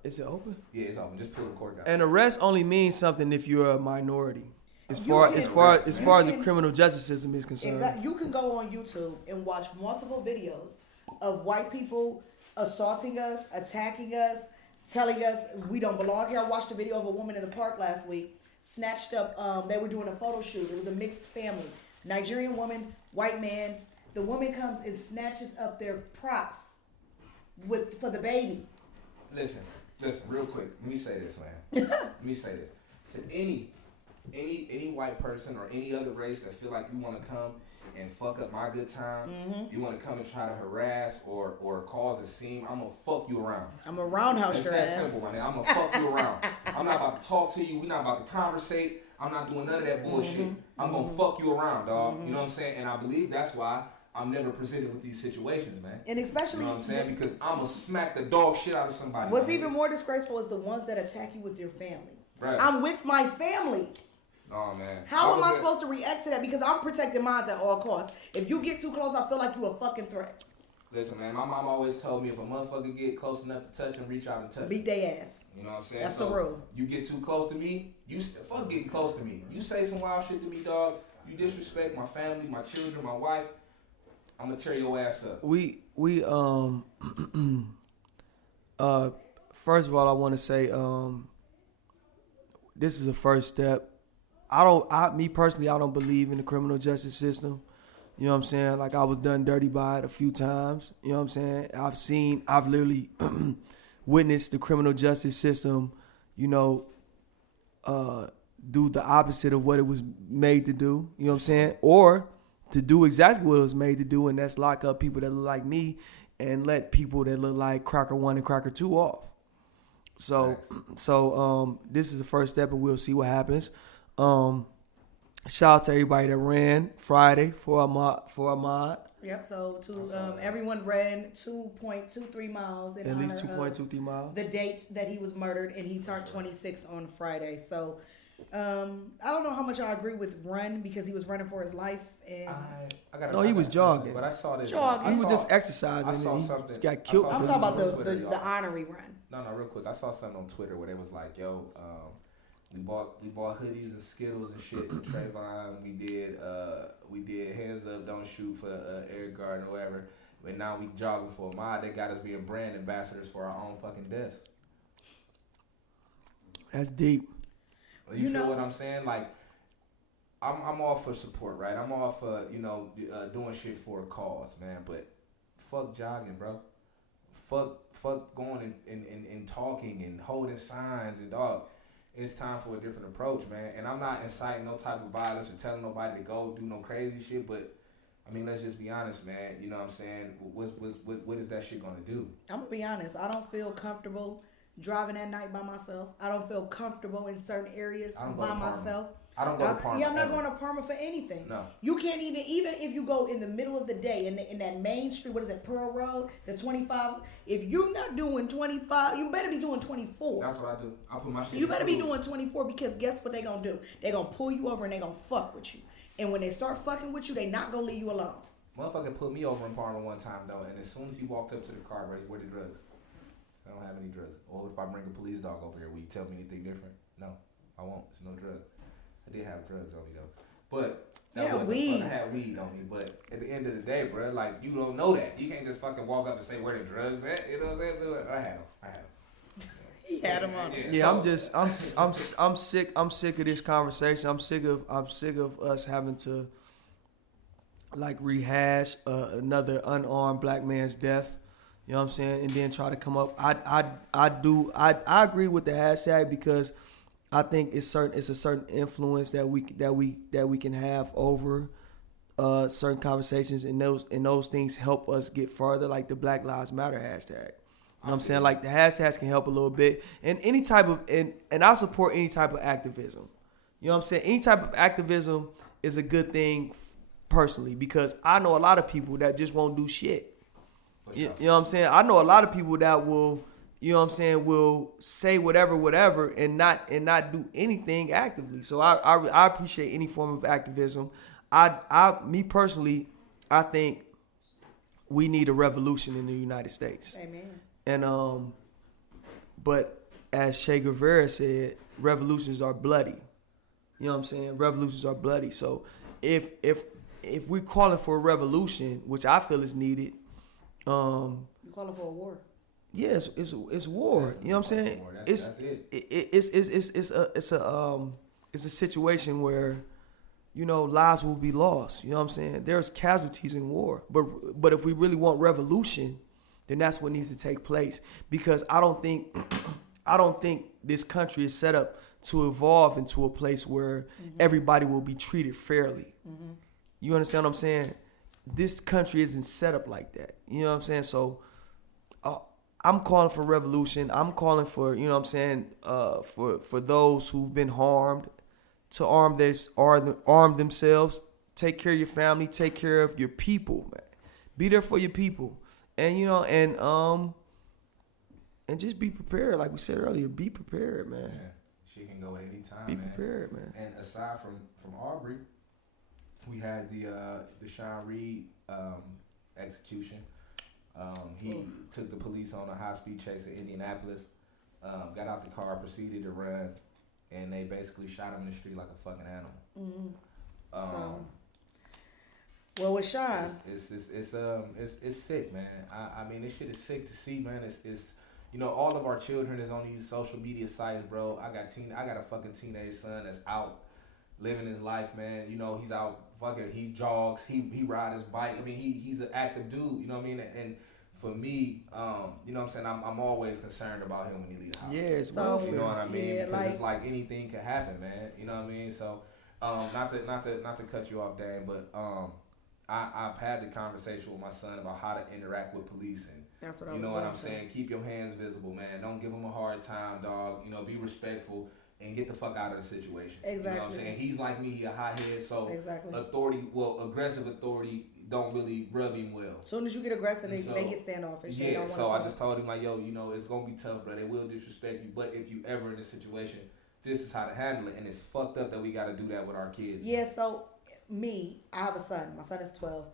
is it open? Yeah, it's open. Just pull the cord down. An arrest only means something if you're a minority. As far as the criminal justice system is concerned. Exactly. You can go on YouTube and watch multiple videos of white people assaulting us, attacking us, telling us we don't belong here. I watched a video of a woman in the park last week, snatched up, they were doing a photo shoot. It was a mixed family. Nigerian woman, white man. The woman comes and snatches up their props for the baby. Listen, real quick. Let me say this, man. Let me say this. To any white person or any other race that feel like you want to come and fuck up my good time, you want to come and try to harass or cause a scene, I'm going to fuck you around. I'm a roundhouse your ass. It's that simple, man. I'm going to fuck you around. I'm not about to talk to you. We're not about to conversate. I'm not doing none of that bullshit. I'm going to fuck you around, dog. You know what I'm saying? And I believe that's why I'm never presented with these situations, man. And especially, you know what I'm saying? Because I'm going to smack the dog shit out of somebody. What's even more disgraceful is the ones that attack you with your family. Right. I'm with my family. Oh, man. How am I supposed to react to that? Because I'm protecting mine at all costs. If you get too close, I feel like you a fucking threat. Listen, man, my mom always told me if a motherfucker get close enough to touch him, reach out and touch him. Beat their ass. You know what I'm saying? That's the rule. You get too close to me, fuck getting close to me. You say some wild shit to me, dog. You disrespect my family, my children, my wife. I'm gonna tear your ass up. First of all, I want to say, this is a first step. Me personally, I don't believe in the criminal justice system. You know what I'm saying? Like, I was done dirty by it a few times. You know what I'm saying? I've literally witnessed the criminal justice system, do the opposite of what it was made to do. You know what I'm saying? Or to do exactly what it was made to do, and that's lock up people that look like me and let people that look like Cracker 1 and Cracker 2 off. So this is the first step, and we'll see what happens. Shout out to everybody that ran Friday for Ahmad. Yep. So everyone ran 2.23 miles in at honor least 2.23 miles. The date that he was murdered, and he turned 26 on Friday. So I don't know how much I agree with run because he was running for his life. And he was jogging. But I saw this. He was just exercising. I saw and something. He got killed. I'm talking about the honorary run. No, real quick. I saw something on Twitter where they was like, "Yo, we bought hoodies and Skittles and shit for Trayvon. We did hands up, don't shoot for air guard or whatever. But now we jogging for Ahmad. They got us being brand ambassadors for our own fucking deaths. That's deep. You feel what I'm saying? Like, I'm all for support, right? I'm all for doing shit for a cause, man. But fuck jogging, bro. Fuck going and talking and holding signs and dog. It's time for a different approach, man. And I'm not inciting no type of violence or telling nobody to go do no crazy shit, but I mean, let's just be honest, man. You know what I'm saying? What is that shit gonna do? I'm gonna be honest. I don't feel comfortable driving at night by myself. I don't feel comfortable in certain areas by myself. I don't go to Parma. Yeah, I'm not ever. going to Parma for anything. No. You can't even if you go in the middle of the day in that main street, what is it, Pearl Road, the 25. If you're not doing 25, you better be doing 24. That's what I do. I put my shit. You better be doing 24 because guess what they gonna do? They gonna pull you over and they gonna fuck with you. And when they start fucking with you, they not gonna leave you alone. Motherfucker put me over in Parma one time though, and as soon as he walked up to the car, right, where the drugs? I don't have any drugs. Or if I bring a police dog over here, will you tell me anything different? No, I won't. There's no drugs. I did have drugs on me though, but that wasn't weed. fun. I had weed on me, but at the end of the day, bro, like you don't know that. You can't just fucking walk up and say where the drugs at. You know what I'm saying? I had them. He had them on. Yeah, I'm sick of this conversation. I'm sick of us having to like rehash another unarmed black man's death. You know what I'm saying? And then try to come up. I agree with the hashtag because I think it's a certain influence that we can have over certain conversations, and those things help us get further, like the Black Lives Matter hashtag. You know what I'm saying? Like the hashtags can help a little bit, and any type of and I support any type of activism. You know what I'm saying? Any type of activism is a good thing personally, because I know a lot of people that just won't do shit. You know what I'm saying? I know a lot of people that will, you know what I'm saying, will say whatever and not do anything actively. So I appreciate any form of activism. Me personally, I think we need a revolution in the United States. Amen. And but as Che Guevara said, revolutions are bloody. You know what I'm saying? Revolutions are bloody. So if we're calling for a revolution, which I feel is needed, you calling for a war? Yes, it's war. You know what I'm saying? It's a situation where, you know, lives will be lost. You know what I'm saying? There's casualties in war, but if we really want revolution, then that's what needs to take place. Because I don't think this country is set up to evolve into a place where everybody will be treated fairly. Mm-hmm. You understand what I'm saying? This country isn't set up like that. You know what I'm saying? So I'm calling for revolution. I'm calling for, you know what I'm saying, for those who've been harmed to arm themselves, take care of your family, take care of your people, man. Be there for your people. And you know, and just be prepared, like we said earlier, be prepared, man. Yeah, she can go at any time, be man. prepared, man. And aside from Aubrey, we had the Sean Reed execution. He took the police on a high-speed chase in Indianapolis, got out the car, proceeded to run, and they basically shot him in the street like a fucking animal. Mm-hmm. Well, with Sean, it's sick, man. I mean, this shit is sick to see, man. It's you know, all of our children is on these social media sites, bro. I got a fucking teenage son that's out living his life, man. You know, he's out fucking, he jogs, he ride his bike. I mean, he's an active dude, you know what I mean? And for me, you know what I'm saying, I'm always concerned about him when he leaves the house. Yeah, it's so, you know what I mean? Yeah, because it's like anything can happen, man. You know what I mean? So, not to cut you off, Dan, but I've had the conversation with my son about how to interact with police, and that's what I you was know what I'm say. saying. Keep your hands visible, man. Don't give him a hard time, dog. You know, be respectful and get the fuck out of the situation. Exactly. You know what I'm saying? He's like me, he a hothead, so exactly. Aggressive authority don't really rub him well. As soon as you get aggressive, they get standoffish. Yeah, so I just told him, like, yo, you know, it's gonna be tough, bro. They will disrespect you, but if you ever in this situation, this is how to handle it, and it's fucked up that we gotta do that with our kids. Yeah, so I have a son. My son is 12.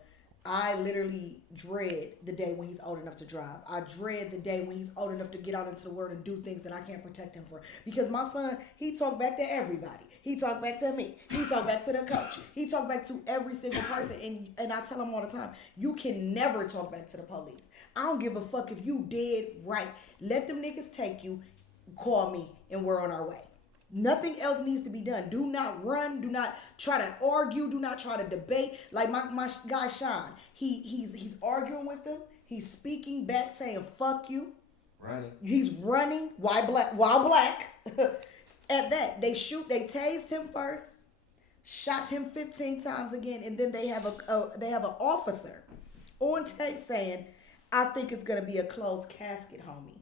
I literally dread the day when he's old enough to drive. I dread the day when he's old enough to get out into the world and do things that I can't protect him for. Because my son, he talk back to everybody. He talk back to me. He talk back to the coach. He talk back to every single person. And I tell him all the time, you can never talk back to the police. I don't give a fuck if you dead right. Let them niggas take you, call me, and we're on our way. Nothing else needs to be done. Do not run. Do not try to argue. Do not try to debate. Like my guy Sean, he's arguing with them. He's speaking back, saying "fuck you." Running. He's running. Why black? While black. At that, they tased him first, shot him 15 times again, and then they have an officer on tape saying, "I think it's gonna be a closed casket, homie."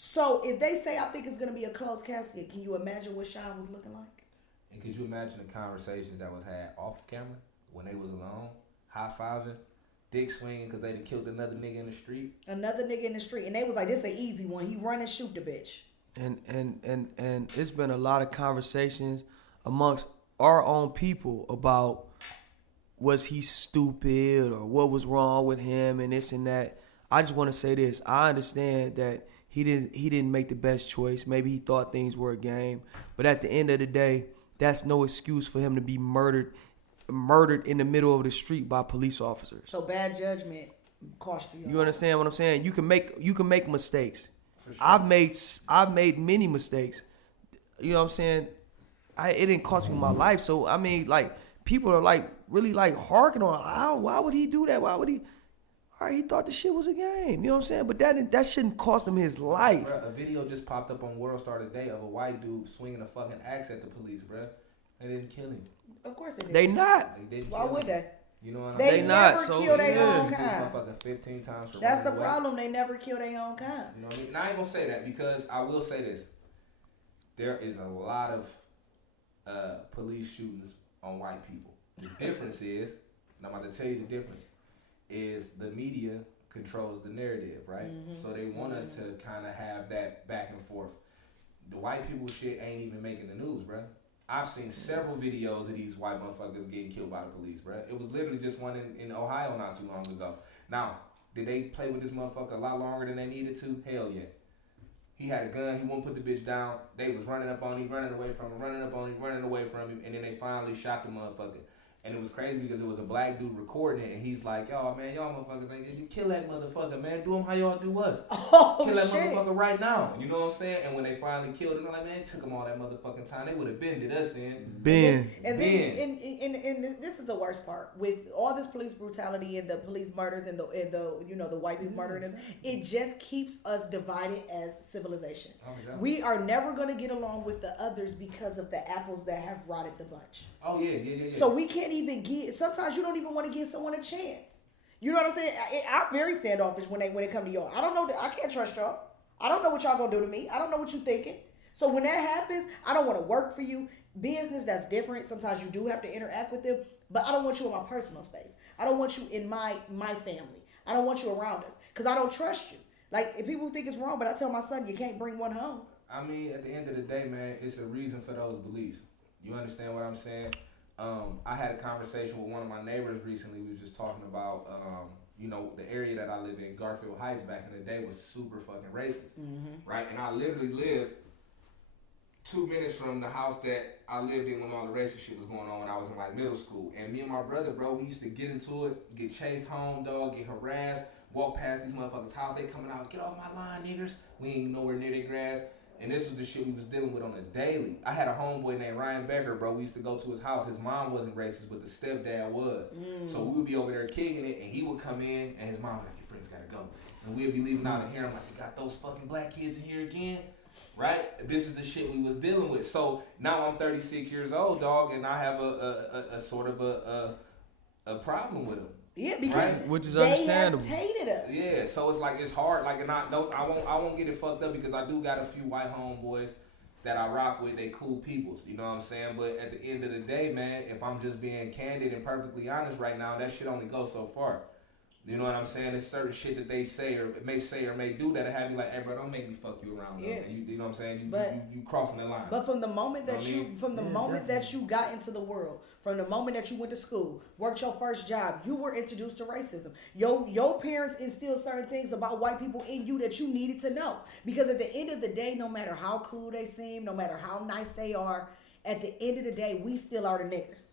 So if they say I think it's gonna be a closed casket, can you imagine what Sean was looking like? And could you imagine the conversations that was had off camera when they was alone, high fiving, dick swinging because they done killed another nigga in the street? Another nigga in the street, and they was like, "This an easy one. He run and shoot the bitch." And it's been a lot of conversations amongst our own people about was he stupid or what was wrong with him and this and that. I just want to say this. I understand that he didn't make the best choice. Maybe he thought things were a game, but at the end of the day, that's no excuse for him to be murdered in the middle of the street by police officers. So bad judgment cost you. You understand what I'm saying? You can make mistakes. For sure. I've made many mistakes. You know what I'm saying? It didn't cost me my life. So I mean, like, people are like really like harking on, why would he do that? Why would he? All right, he thought the shit was a game. You know what I'm saying? But that shouldn't cost him his life. Bruh, a video just popped up on World Star today of a white dude swinging a fucking axe at the police, bruh. They didn't kill him. Of course they did. They not. They didn't Why kill would him. they? You know what I'm They saying? not, never so, kill their yeah. own This kind. motherfucker 15 times for That's the running away. problem. They never kill their own kind. You know what I mean? Now, I ain't gonna say that because I will say this. There is a lot of police shootings on white people. The difference is, and I'm about to tell you the difference, is the media controls the narrative, right? So they want us to kind of have that back and forth. The white people shit ain't even making the news, bruh. I've seen several videos of these white motherfuckers getting killed by the police, bruh. It was literally just one in Ohio not too long ago. Now, did they play with this motherfucker a lot longer than they needed to? Hell yeah. He had a gun. He won't put the bitch down. They was running up on him, running away from him, running away from him, and then they finally shot the motherfucker. And it was crazy because it was a black dude recording it, and he's like, "Yo, man, y'all motherfuckers ain't you kill that motherfucker, man. Do him how y'all do us. Oh, Kill that shit. motherfucker right now." You know what I'm saying? And when they finally killed him, I'm like, man, it took them all that motherfucking time. They would have been did us in. Ben. And this is the worst part with all this police brutality and the police murders and the you know the white people murdering us. It just keeps us divided as civilization. Oh, yeah. We are never gonna get along with the others because of the apples that have rotted the bunch. Oh yeah. So we can't even give. Sometimes you don't even want to give someone a chance. You know what I'm saying? I'm very standoffish when it come to y'all. I don't know. I can't trust y'all. I don't know what y'all gonna do to me. I don't know what you thinking. So when that happens, I don't want to work for you. Business, that's different. Sometimes you do have to interact with them, but I don't want you in my personal space. I don't want you in my family. I don't want you around us because I don't trust you. Like, if people think it's wrong, but I tell my son you can't bring one home. I mean, at the end of the day, man, it's a reason for those beliefs. You understand what I'm saying? I had a conversation with one of my neighbors recently. We was just talking about, you know, the area that I live in, Garfield Heights, back in the day was super fucking racist, right? And I literally lived 2 minutes from the house that I lived in when all the racist shit was going on when I was in like middle school. And me and my brother, bro, we used to get into it, get chased home, dog, get harassed, walk past these motherfuckers' house. They coming out, get off my line, niggers. We ain't nowhere near their grass. And this was the shit we was dealing with on a daily. I had a homeboy named Ryan Becker, bro. We used to go to his house. His mom wasn't racist, but the stepdad was. So we would be over there kicking it, and he would come in, and his mom was like, your friends gotta go. And we'd be leaving out of here. I'm like, you got those fucking black kids in here again? Right? This is the shit we was dealing with. So now I'm 36 years old, dog, and I have a sort of a problem with him. Yeah, because Right? Which is they understandable. have tainted us. Yeah, so it's like it's hard. Like, and I won't get it fucked up because I do got a few white homeboys that I rock with. They cool peoples, you know what I'm saying? But at the end of the day, man, if I'm just being candid and perfectly honest right now, that shit only goes so far. You know what I'm saying? There's certain shit that they say or may do that'll have you like, hey, bro, don't make me fuck you around. Yeah. You know what I'm saying? But- You crossing the line. But from the moment that You know what I mean? from the moment that you got into the world, from the moment that you went to school, worked your first job, you were introduced to racism. Your parents instilled certain things about white people in you that you needed to know. Because at the end of the day, no matter how cool they seem, no matter how nice they are, at the end of the day, we still are the niggers.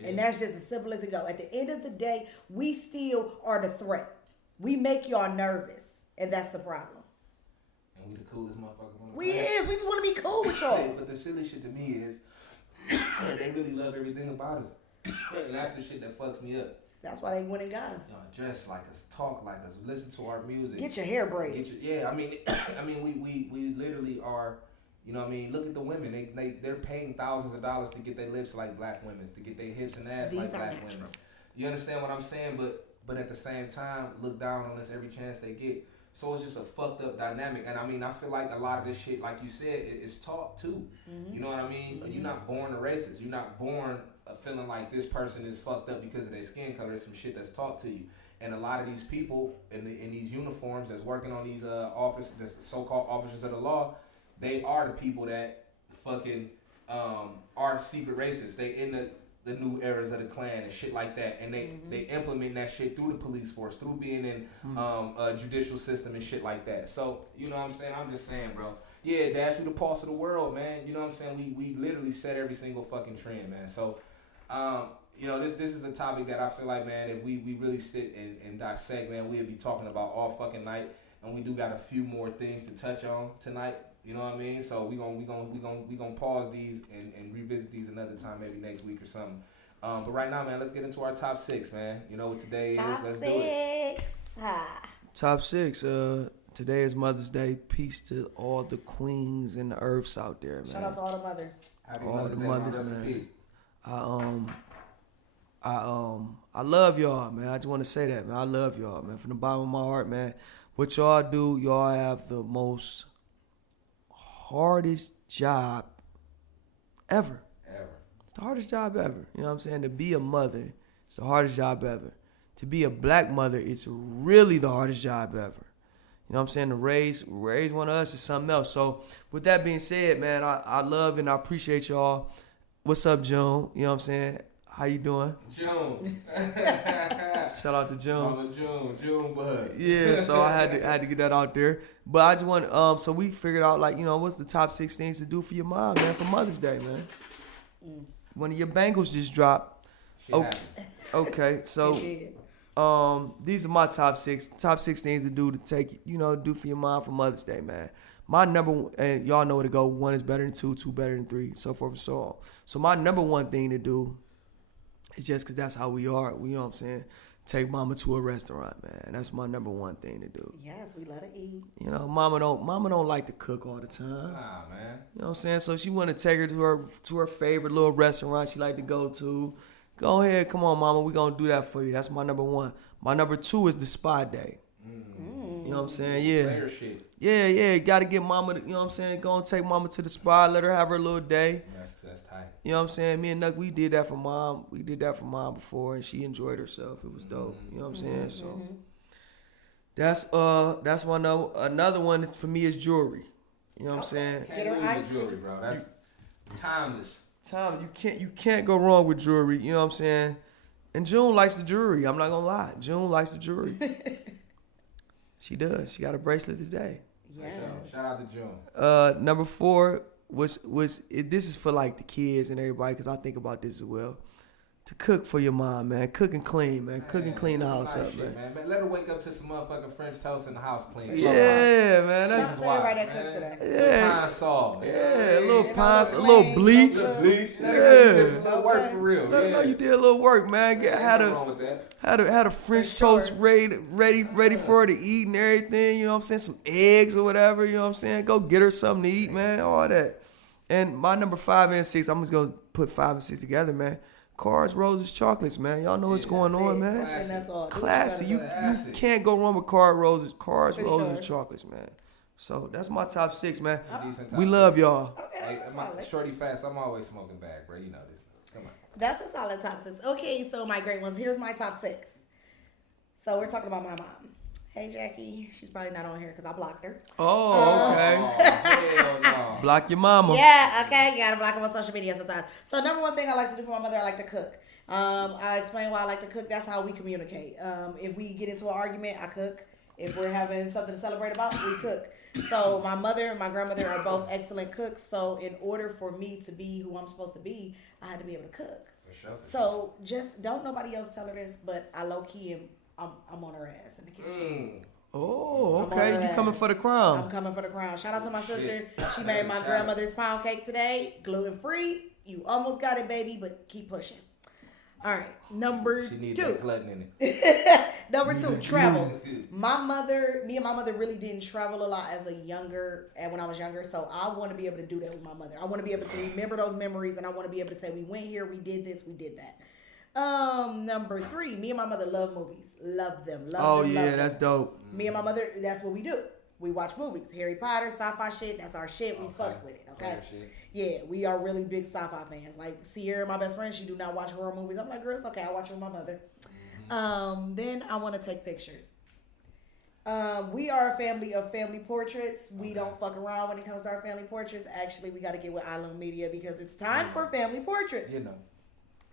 Yeah. And that's just as simple as it go. At the end of the day, we still are the threat. We make y'all nervous, and that's the problem. And we the coolest motherfuckers on the We planet. is. We just want to be cool with y'all. But the silly shit to me is they really love everything about us. And that's the shit that fucks me up. That's why they went and got us. Y'all dress like us, talk like us, listen to our music. Get your hair braided. Yeah, I mean, we literally are. You know what I mean? Look at the women. They're paying thousands of dollars to get their lips like black women, to get their hips and ass These like are black natural. women. You understand what I'm saying? But at the same time, look down on us every chance they get. So it's just a fucked up dynamic. And I mean, I feel like a lot of this shit, like you said, is taught too. You know what I mean? You're not born a racist. You're not born feeling like this person is fucked up because of their skin color. It's some shit that's taught to you. And a lot of these people in these uniforms that's working on these the so-called officers of the law, they are the people that fucking are secret racists. They in the new eras of the Klan and shit like that, and they implement that shit through the police force, through being in a judicial system and shit like that. So you know what I'm saying? I'm just saying, bro. Yeah, Dash, you the pulse of the world, man. You know what I'm saying? We literally set every single fucking trend, man. So you know, this is a topic that I feel like, man, if we really sit and dissect, man, we'll be talking about all fucking night, and we do got a few more things to touch on tonight. You know what I mean? So we gonna pause these and revisit these another time, maybe next week or something. But right now, man, let's get into our top 6, man. You know what today top is? Let's six. do it. Top 6. Today is Mother's Day. Peace to all the queens and the earths out there, man. Shout out to all the mothers. Happy All the Day, mothers, Rest in man. peace. I love y'all, man. I just want to say that, man. I love y'all, man. From the bottom of my heart, man. What y'all do, y'all have the most hardest job ever. It's the hardest job ever. You know what I'm saying? To be a mother, it's the hardest job ever. To be a black mother, it's really the hardest job ever. You know what I'm saying? To raise one of us is something else. So with that being said, man, I love and I appreciate y'all. What's up, June? You know what I'm saying? How you doing? June. Shout out to June. Mama June bud. Yeah, so I had to get that out there. But I just want so we figured out, like, you know, what's the top 6 things to do for your mom, man, for Mother's Day, man. One of your bangles just dropped. Shit happens. Okay, so these are my top 6 things to do do for your mom for Mother's Day, man. My number one, and y'all know where to go. 1 is better than 2, 2 better than 3, so forth and so on. So my number one thing to do is just because that's how we are. You know what I'm saying? Take mama to a restaurant, man. That's my number one thing to do. Yes, we let her eat. You know, mama don't like to cook all the time. Nah, man. You know what I'm saying? So she want to take her to her favorite little restaurant she like to go to. Go ahead, come on, mama. We gonna do that for you. That's my number 1. My number 2 is the spa day. You know what I'm saying? Yeah. Player shit. Yeah. Got to get mama, you know what I'm saying? Go and take mama to the spa. Let her have her little day. That's tight. You know what I'm saying? Me and Nuck, we did that for mom. We did that for mom before, and she enjoyed herself. It was dope. You know what I'm saying? So that's one. Another one for me is jewelry. You know what I'm saying? Can't lose with jewelry, bro. That's timeless. You can't go wrong with jewelry. You know what I'm saying? And June likes the jewelry. I'm not gonna lie. June likes the jewelry. She does. She got a bracelet today. Yeah. Shout out to June. Number 4 was this is for like the kids and everybody, because I think about this as well. To cook for your mom, man. Cook and clean, man. Cook and clean the house up, shit, man. Let her wake up to some motherfucking French toast in the house clean. Yeah, man. Shout That's out to everybody that cooked today. Little pine salt, man. yeah, a little and pine, all a the little clean, bleach. no Bleach. Yeah. This is little work for real. Let her know you did a little work, man. Had a French For sure. toast ready for her to eat and everything. You know what I'm saying? Some eggs or whatever. You know what I'm saying? Go get her something to eat, man. All that. And my number 5 and 6, I'm just gonna put 5 and 6 together, man. Cars, roses, chocolates, man. Y'all know what's going on, man. And that's all. Classy. You Classic. can't go wrong with cars, roses, For and sure. chocolates, man. So that's my top 6, man. Decent We top love six. y'all. Okay, that's a solid. Shorty fast. I'm always smoking back, bro. You know this. Come on. That's a solid top 6. Okay, so my great ones. Here's my top 6. So we're talking about my mom. Hey, Jackie. She's probably not on here because I blocked her. Oh, okay. Oh, hell no. Block your mama. Yeah, okay. You gotta block them on social media sometimes. So number one thing I like to do for my mother, I like to cook. I explain why I like to cook. That's how we communicate. If we get into an argument, I cook. If we're having something to celebrate about, we cook. So my mother and my grandmother are both excellent cooks. So in order for me to be who I'm supposed to be, I had to be able to cook. For sure. So just don't nobody else tell her this, but I low key am I'm on her ass in the kitchen. Oh, I'm on okay. her You ass. coming for the I'm crown. coming for the crown. Shout out to my sister. Shit. She made my Shout out. grandmother's pound cake today. Gluten free. You almost got it, baby, but keep pushing. All right. Number She needs 2. that glutton in it. Number 2, travel. Me and my mother really didn't travel a lot when I was younger. So I want to be able to do that with my mother. I want to be able to remember those memories, and I want to be able to say, we went here, we did this, we did that. Number 3, me and my mother love movies. Love them. Love Oh them, yeah, love that's them. dope. Me and my mother, that's what we do. We watch movies. Harry Potter, sci-fi shit, that's our shit. We fucks with it, okay? Yeah, we are really big sci-fi fans. Like Sierra, my best friend, she do not watch horror movies. I'm like, girl, it's okay. I watch it with my mother. Then I want to take pictures. We are a family of family portraits. We don't fuck around when it comes to our family portraits. Actually, we got to get with Island Media because it's time for family portraits. You know.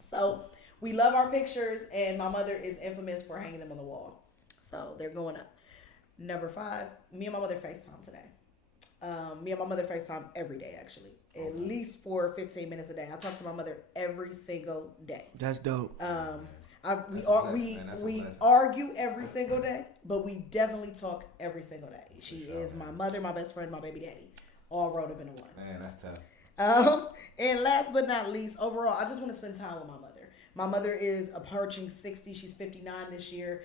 So we love our pictures, and my mother is infamous for hanging them on the wall. So they're going up. Number 5, me and my mother FaceTime today. Me and my mother FaceTime every day, actually. At least for 15 minutes a day. I talk to my mother every single day. That's dope. We argue every single day, but we definitely talk every single day. She is my mother, my best friend, my baby daddy. All rolled up into one. Man, that's tough. And last but not least, overall, I just want to spend time with my mother. My mother is approaching 60. She's 59 this year.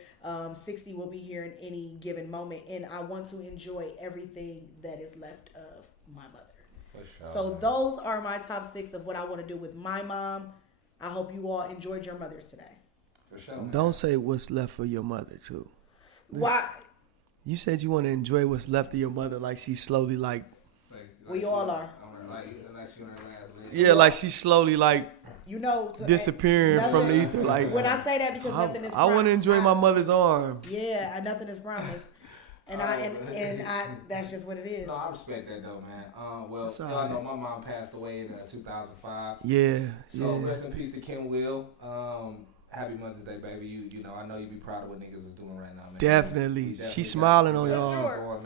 60 will be here in any given moment. And I want to enjoy everything that is left of my mother. For sure. So those are my top 6 of what I want to do with my mom. I hope you all enjoyed your mothers today. For sure, man. Don't say what's left for your mother too. Why? You said you want to enjoy what's left of your mother, like she's slowly like. We all are. Yeah, like she's slowly like You know, disappearing from the ether. Like when I say that, because nothing is. I want to enjoy my mother's arm. Yeah, nothing is promised, and I that's just what it is. No, I respect that though, man. Well, y'all know my mom passed away in 2005. Yeah. So rest in peace to Kim Will. Happy Mother's Day, baby. You know, I know you be proud of what niggas is doing right now, man. Definitely. She's smiling on y'all. Sure.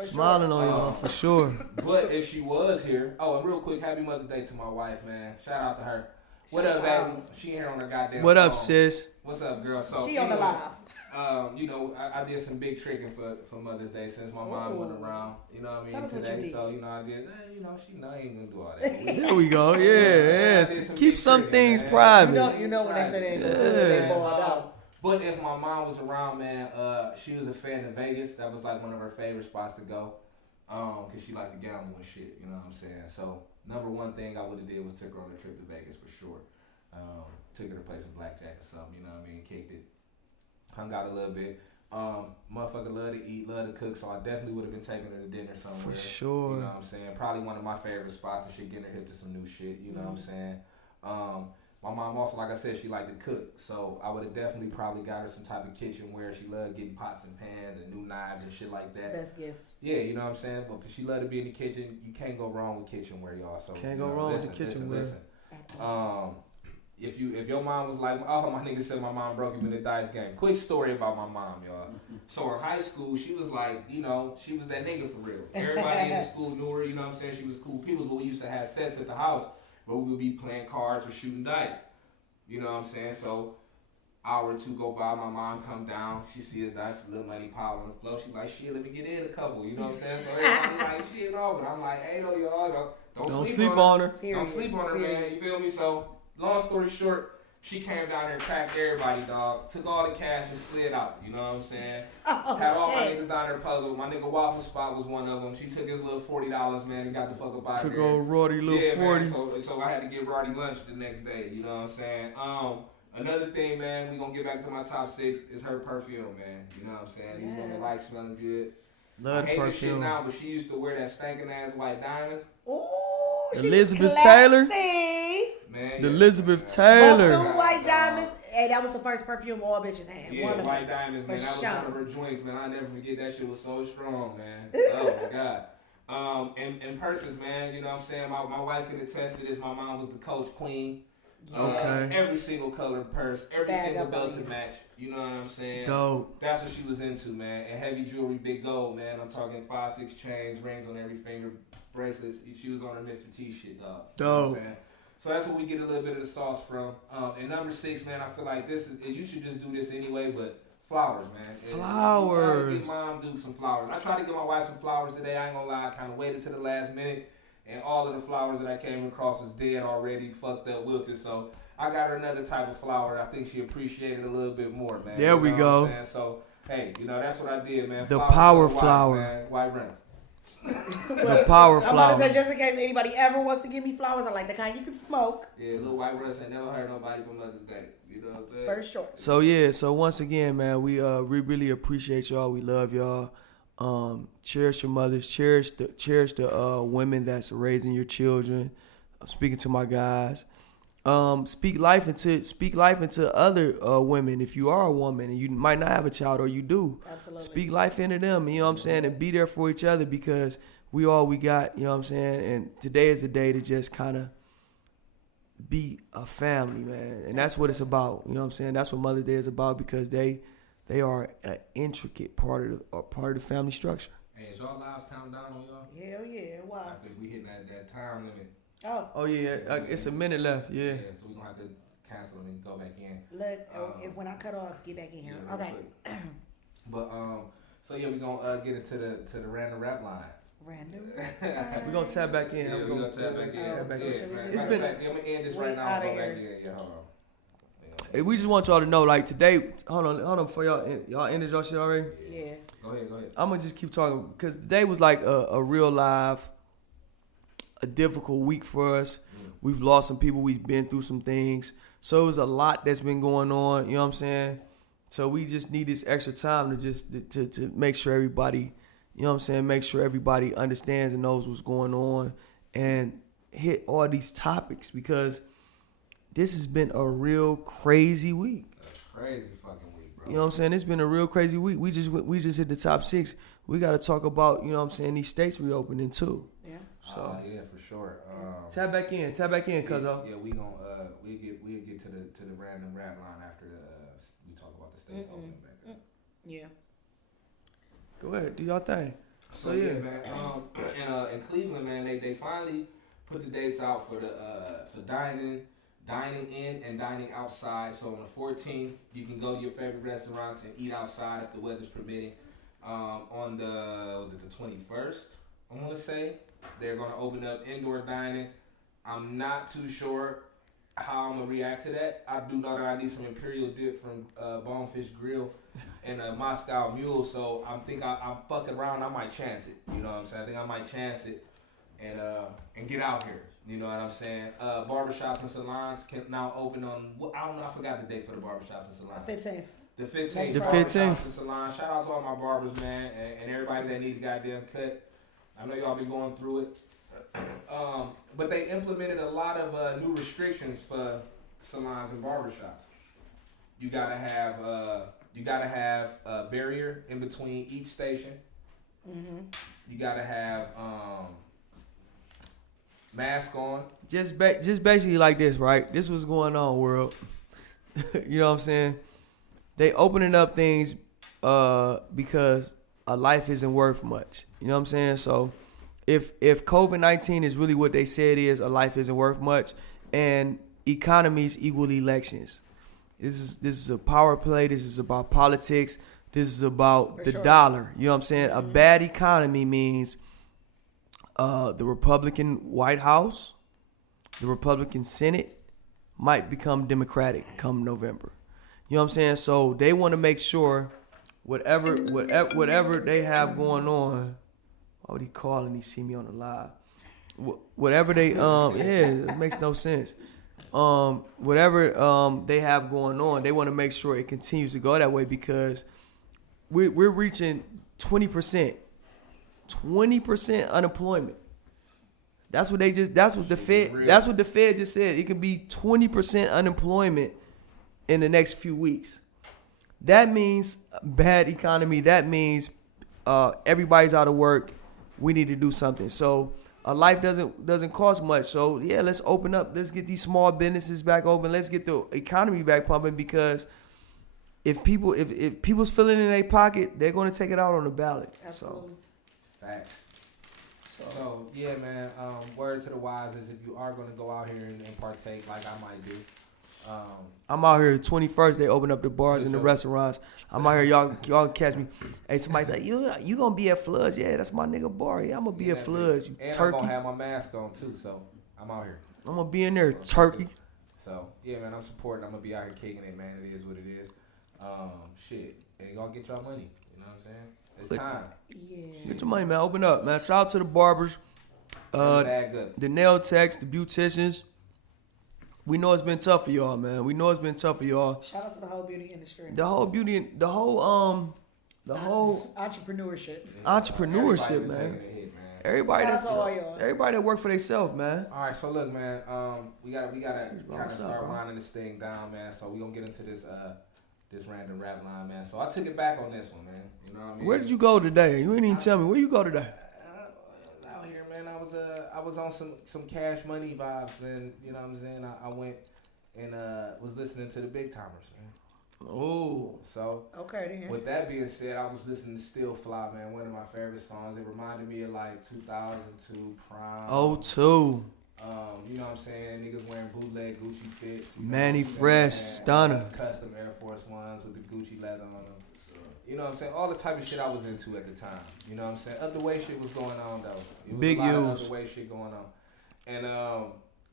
Smiling on y'all for sure. But if she was here, and real quick, happy Mother's Day to my wife, man. Shout out to her. What up, baby? She here on her goddamn What up, phone. sis? What's up, girl? So she on the live. You know, I did some big tricking for Mother's Day since my mom wasn't around. You know what I mean? Today, so you know, I did. You know, she know I ain't gonna do all that. There we go. Yeah. Keep some things private. You know when they say they boiled out. But if my mom was around, man, she was a fan of Vegas. That was like one of her favorite spots to go. Cause she liked to gamble and shit. You know what I'm saying? So number one thing I would have did was took her on a trip to Vegas for sure. Took her to play some blackjack or something, you know what I mean? Kicked it. Hung out a little bit. Motherfucker love to eat, love to cook, so I definitely would have been taking her to dinner somewhere. For sure. You know what I'm saying? Probably one of my favorite spots and shit, getting her hip to some new shit, you know what I'm saying? My mom also, like I said, she liked to cook, so I would have definitely probably got her some type of kitchenware. She loved getting pots and pans and new knives and shit like that. It's best gifts. Yeah, you know what I'm saying? But she loved to be in the kitchen. You can't go wrong with kitchenware, y'all. So can't go wrong with the kitchenware. If your mom was like, oh, my nigga said my mom broke him in the dice game. Quick story about my mom, y'all. So in high school, she was like, you know, she was that nigga for real. Everybody in the school knew her, you know what I'm saying? She was cool people, but we used to have sets at the house where we would be playing cards or shooting dice. You know what I'm saying? So hour or two go by, my mom come down, she sees dice, little money pile on the floor. She like, shit, let me get in a couple, you know what I'm saying? So everybody like, shit, no, but I'm like, hey, no, y'all, don't sleep on her. Don't sleep on her, man, you feel me? So long story short, she came down there and cracked everybody, dog. Took all the cash and slid out. You know what I'm saying? Had all my niggas down there puzzled. My nigga Waffle Spot was one of them. She took his little $40, man, and got the fuck up out Took there. old Roddy little 40. Man, so I had to give Roddy lunch the next day. You know what I'm saying? Another thing, man, we gonna get back to my top 6 is her perfume, man. You know what I'm saying? These women like smelling good. Love I hate this shit perfume. now, but she used to wear that stinking ass white diamonds. Ooh, Elizabeth Taylor. Man, The Elizabeth Taylor. Both them white diamonds. Hey, that was the first perfume all bitches had. Yeah, white diamonds, man. That was one of her joints, man. I never forget that shit was so strong, man. Oh my god. And purses, man. You know what I'm saying? My wife could attest to this. My mom was the Coach Queen. Okay. Every single color purse, every Bag single up belt on to you. match. You know what I'm saying? Dope. That's what she was into, man. And heavy jewelry, big gold, man. I'm talking 5, 6 chains, rings on every finger, bracelets. She was on her Mr. T shit, dog. You know what I'm saying? So that's where we get a little bit of the sauce from. And number 6, man, I feel like this is, you should just do this anyway, but flowers, man. Flowers. Get mom do some flowers. I tried to get my wife some flowers today. I ain't gonna lie, I kind of waited to the last minute, and all of the flowers that I came across was dead already, fucked up, wilted. So I got her another type of flower. I think she appreciated a little bit more, man. There we go. So hey, you know that's what I did, man. The Flowers power for the wife, flower. man. White rents. The power I'm about to say, flower. just in case anybody ever wants to give me flowers, I like the kind you can smoke. Yeah, little white Russ ain't never heard nobody for Mother's Day. You know what I'm saying? For sure. So yeah, so once again, man, we really appreciate y'all. We love y'all. Cherish your mothers. Cherish the women that's raising your children. I'm speaking to my guys. Speak life into other women. If you are a woman and you might not have a child, or you do, Absolutely. speak life into them. You know what I'm saying, and be there for each other, because we all we got. You know what I'm saying. And today is the day to just kind of be a family, man, and that's what it's about. You know what I'm saying. That's what Mother's Day is about, because they are an intricate part of the family structure. Hey, is y'all lives count down on y'all? Hell yeah. Why? I think we hitting that time limit. Oh yeah, it's a minute left. Yeah. So we're gonna have to cancel and then go back in. Look, if when I cut off, get back in here. Yeah, Okay. But so yeah, we're gonna get into the random rap line. Random. We're gonna tap back in. Yeah, we're gonna tap back in. Tap back in. Yeah, It's matter been- of fact, I'm gonna end this We right now. outta And go back here. in. Yeah, hold on. Hey, we just want y'all to know, like today. Hold on, before y'all ended y'all shit already. Yeah. Go ahead. I'm gonna just keep talking, because today was like a real live, a difficult week for us. We've lost some people. We've been through some things. So it was a lot that's been going on. You know what I'm saying? So we just need this extra time to just to make sure everybody, you know what I'm saying, make sure everybody understands and knows what's going on, and hit all these topics, because this has been a real crazy week. Crazy fucking week, bro. You know what I'm saying? It's been a real crazy week. We just hit the top 6. We got to talk about, you know what I'm saying, these states reopening too. Yeah. So yeah, for sure. tap back in, cuzzo. Yeah, we gonna we'll get to the random rap line after we talk about the states opening back up. Yeah. Go ahead, do y'all thing. So yeah, man. In Cleveland, man, they finally put the dates out for dining in and dining outside. So on the 14th, you can go to your favorite restaurants and eat outside if the weather's permitting. On the 21st, I want to say they're gonna open up indoor dining. I'm not too sure how I'm gonna react to that. I do know that I need some imperial dip from Bonefish Grill and a Moscow Mule. So I'm fucking around. I might chance it. You know what I'm saying? I think I might chance it and get out here. You know what I'm saying? Barbershops and salons can now open on. I don't know. I forgot the date for the barbershops and salons. 15th. The 15th. The Barbershops 15th. and salons. Shout out to all my barbers, man, and everybody that needs a goddamn cut. I know y'all been going through it. But they implemented a lot of new restrictions for salons and barbershops. You gotta have a barrier in between each station. Mm-hmm. You gotta have mask on. Just basically like this, right? This was going on, world. You know what I'm saying? They opening up things because a life isn't worth much. You know what I'm saying? So if COVID-19 is really what they say it is, a life isn't worth much, and economies equal elections. This is a power play. This is about politics. This is about For the sure. dollar. You know what I'm saying? A bad economy means the Republican White House, the Republican Senate might become Democratic come November. You know what I'm saying? So they want to make sure whatever they have going on. Why would he call and he see me on the live? Whatever they it makes no sense. Whatever they have going on, they want to make sure it continues to go that way, because we're reaching 20% unemployment. That's what the Fed just said. It could be 20% unemployment in the next few weeks. That means bad economy. That means everybody's out of work. We need to do something. So life doesn't cost much. So yeah, let's open up. Let's get these small businesses back open. Let's get the economy back pumping, because if people's feeling in their pocket, they're going to take it out on the ballot. Absolutely. Facts. So yeah, man. Word to the wise is, if you are gonna go out here and partake, like I might do. I'm out here the 21st. They open up the bars and the restaurants. I'm out here. Y'all catch me. Hey, somebody's like, you gonna be at Floods? Yeah, that's my nigga bar. Yeah, I'm gonna be at Floods. You and turkey. I'm gonna have my mask on too, so I'm out here. I'm gonna be in there, turkey. So yeah, man, I'm supporting. I'm gonna be out here kicking it, man. It is what it is. Shit, and y'all get y'all money. You know what I'm saying? It's time. Yeah. Get your money, man. Open up, man. Shout out to the barbers, Bag up. the nail techs, the beauticians. We know it's been tough for y'all, man. We know it's been tough for y'all. Shout out to the whole beauty industry. The whole beauty, the whole Entrepreneurship. entrepreneurship, Everybody been man. taking a hit, man. Everybody Shout out that's to all y'all. everybody that work for themselves, man. All right, so look, man. We gotta kind What's of up, start bro? winding this thing down, man. So we gonna get into this this random rap line, man. So I took it back on this one, man. You know what I mean? Where did you go today? You didn't even tell me. Where you go today? I was out here, man. I was on some Cash Money vibes, man. You know what I'm saying? I went and was listening to the Big Timers, man. Oh. So Okay, then. with that being said, I was listening to Still Fly, man. One of my favorite songs. It reminded me of like 2002 Prime. Oh, two. You know what I'm saying? Niggas wearing bootleg Gucci fits. Manny Fresh, stunner. Custom Air Force Ones with the Gucci leather on them. You know what I'm saying? All the type of shit I was into at the time. You know what I'm saying? Other way shit was going on though. It was Big a lot of U's. other way shit going on. And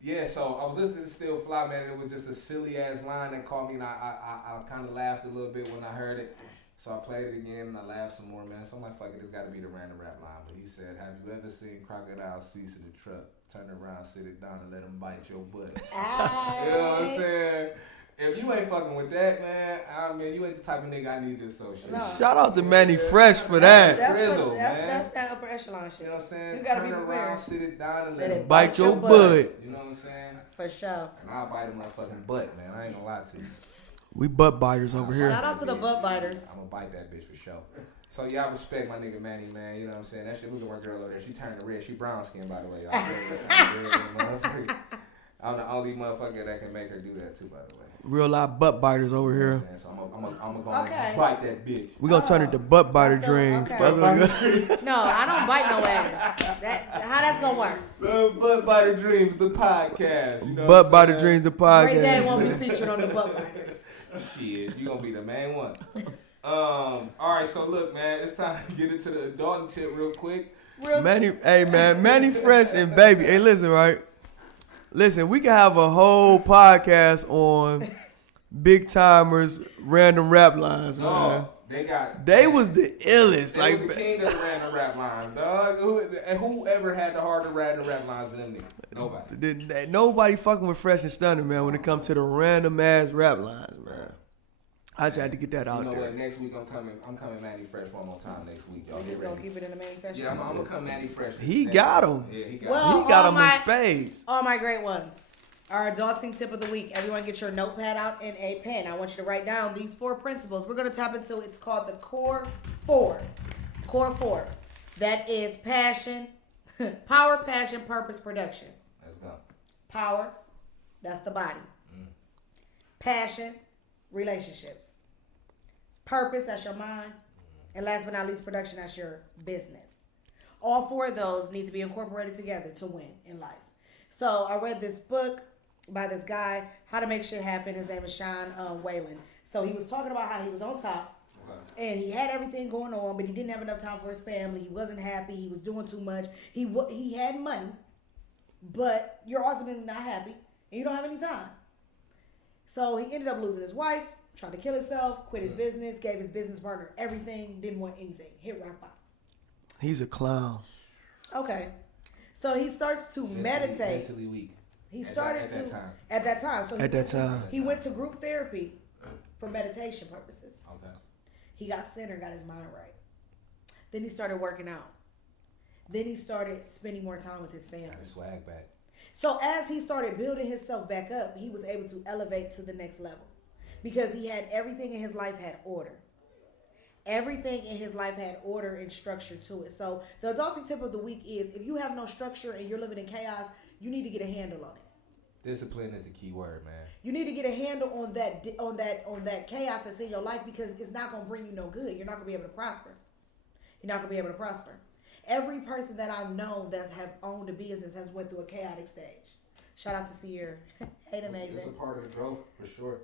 yeah, so I was listening to Still Fly, man, and it was just a silly ass line that caught me, and I kind of laughed a little bit when I heard it. So I played it again and I laughed some more, man. So I'm like, fuck it, it's got to be the random rap line. But he said, "Have you ever seen crocodile cease in the truck? Turn around, sit it down, and let him bite your butt." You know what I'm saying? If you ain't fucking with that, man, I mean, you ain't the type of nigga I need to associate. No. Shout out to Manny Fresh for that. Frizzle, man. That's that upper echelon shit. You know what I'm saying? You gotta Turn be around, prepared. sit it down, and Let let it him Bite your your butt. You know what I'm saying? For sure. And I'll bite him motherfucking butt, man. I ain't gonna lie to you. We butt biters over here. Shout out to the butt biters. I'm gonna bite that bitch for sure. So y'all respect my nigga Manny, man. You know what I'm saying? That shit was one girl over there. She turned red. She brown skin, by the way. Y'all. I'm the only motherfucker that can make her do that too, by the way. Real live butt biters over You know here. what I'm saying? So I'm gonna go Okay. bite that bitch. We gonna turn it to butt biter That's the- dreams. okay. That's what we got. No, I don't bite no ass. How that's gonna work? Butt Biter Dreams, the podcast. You know Butt what biter I'm dreams, the Ray Day won't podcast. be featured on the butt biters. saying? Shit, you gonna be the main one. All right, so look, man, it's time to get into the adult tip real quick. Manny, hey man, Manny Fresh and Baby. Hey, listen, right? Listen, we can have a whole podcast on Big Timers random rap lines, man. No, they Was the illest. They Like was the king of the random rap lines, dog. Whoever had the harder random rap lines than them niggas? Nobody. nobody fucking with Fresh and Stunner, man. When it comes to the random ass rap lines, man. I just had to get that out You know there. what? Next week I'm coming Manny Fresh one more time next week, y'all. You Get just gonna ready. keep it in the manufacturer. Yeah, I'm gonna come Manny Fresh. He got him. Yeah, he got Well, him. He got all him in my- spades. All my great ones. Our adulting tip of the week. Everyone get your notepad out and a pen. I want you to write down these 4 principles. We're going to tap into, it's called the Core 4. Core 4. That is passion, power, passion, purpose, production. Let's go. Power, that's the body. Passion, relationships. Purpose, that's your mind. And last but not least, production, that's your business. All 4 of those need to be incorporated together to win in life. So I read this book by this guy, How to Make Shit Happen. His name is Sean Whalen. So he was talking about how he was on top. Okay. And he had everything going on, but he didn't have enough time for his family. He wasn't happy. He was doing too much. He had money, but you're ultimately not happy, and you don't have any time. So he ended up losing his wife, tried to kill himself, quit his business, gave his business partner everything, didn't want anything, hit rock bottom. He's a clown. Okay. So he starts to meditate. Mentally weak. He started at to that time. at that time. So At that time. he went to group therapy for meditation purposes. Okay. He got centered, got his mind right. Then he started working out. Then he started spending more time with his family. Got his swag back. So as he started building himself back up, he was able to elevate to the next level because he had everything in his life had order. Everything in his life had order and structure to it. So the adulting tip of the week is if you have no structure and you're living in chaos, you need to get a handle on it. Discipline is the key word, man. You need to get a handle on that chaos that's in your life because it's not gonna bring you no good. You're not gonna be able to prosper. You're not gonna be able to prosper. Every person that I've known that have owned a business has went through a chaotic stage. Shout out to Sierra. Hey, amazing. It's a part of the growth for sure.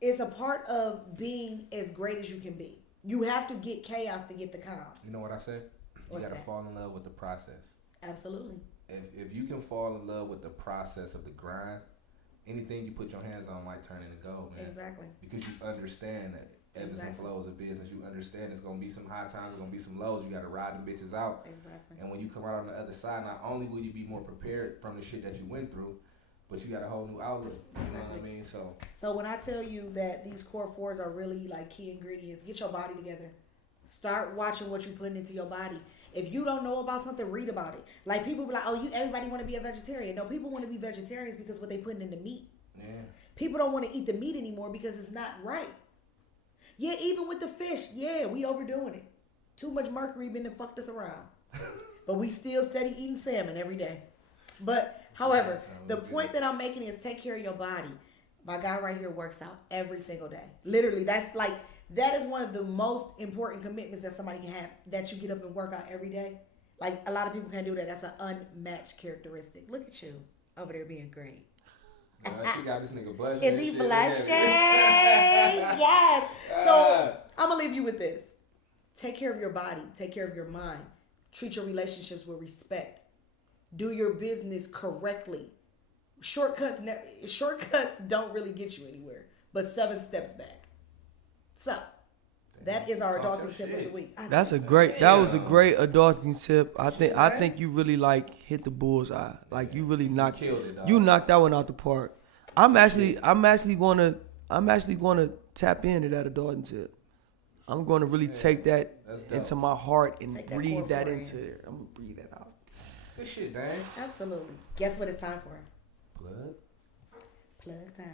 It's a part of being as great as you can be. You have to get chaos to get the calm. You know what I said? You What's gotta that? fall in love with the process. Absolutely. If you can fall in love with the process of the grind, anything you put your hands on might turn into gold, man. Exactly. Because you understand that ebbs and flows of business. You understand it's gonna be some high times, it's gonna be some lows. You gotta ride them bitches out. Exactly. And when you come out on the other side, not only will you be more prepared from the shit that you went through, but you got a whole new outlook. You know what I mean? So when I tell you that these core fours are really like key ingredients, get your body together. Start watching what you're putting into your body. If you don't know about something, read about it. Like people be like, oh, everybody want to be a vegetarian. No, people want to be vegetarians because what they putting in the meat. Yeah. People don't want to eat the meat anymore because it's not right. Yeah, even with the fish, yeah, we overdoing it. Too much mercury been to fucked us around. But we still steady eating salmon every day. But, however, the point that I'm making is take care of your body. My guy right here works out every single day. Literally, that is one of the most important commitments that somebody can have, that you get up and work out every day. Like, a lot of people can't do that. That's an unmatched characteristic. Look at you over there being great. She got this nigga blushing. Is he blushing? Yes. So I'm gonna leave you with this. Take care of your body. Take care of your mind. Treat your relationships with respect. Do your business correctly. Shortcuts don't really get you anywhere, but 7 steps back. So that is our adulting tip of the week. That was a great adulting tip. I think you really like hit the bullseye. Like you really knocked that one out the park. I'm actually gonna tap into that adulting tip. I'm gonna really take that into my heart and breathe that into there. I'm gonna breathe that out. Good shit, dang. Absolutely. Guess what it's time for? Plug time.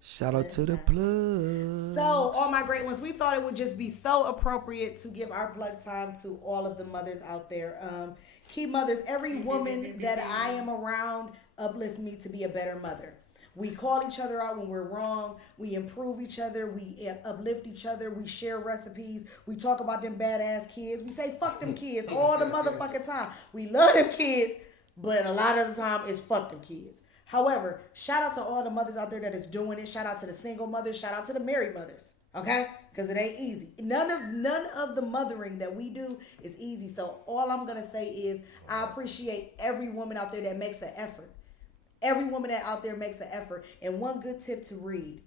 Shout out to the plug. So, all my great ones, we thought it would just be so appropriate to give our plug time to all of the mothers out there. Key mothers, every woman that I am around uplift me to be a better mother. We call each other out when we're wrong. We improve each other. We uplift each other. We share recipes. We talk about them badass kids. We say fuck them kids all the motherfucking time. We love them kids, but a lot of the time it's fuck them kids. However, shout out to all the mothers out there that is doing it. Shout out to the single mothers. Shout out to the married mothers. Okay? Because it ain't easy. None of the mothering that we do is easy. So all I'm going to say is I appreciate every woman out there that makes an effort. Every woman that out there makes an effort. And one good tip to read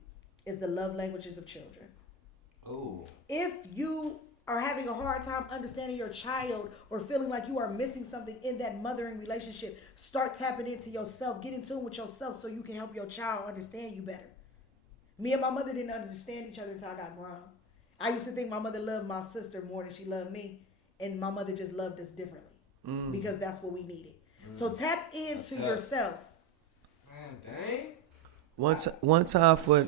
is The Love Languages of Children. Oh. If you are having a hard time understanding your child or feeling like you are missing something in that mothering relationship, start tapping into yourself. Get in tune with yourself so you can help your child understand you better. Me and my mother didn't understand each other until I got grown. I used to think my mother loved my sister more than she loved me, and my mother just loved us differently because that's what we needed. So tap into yourself. Man, dang. One time for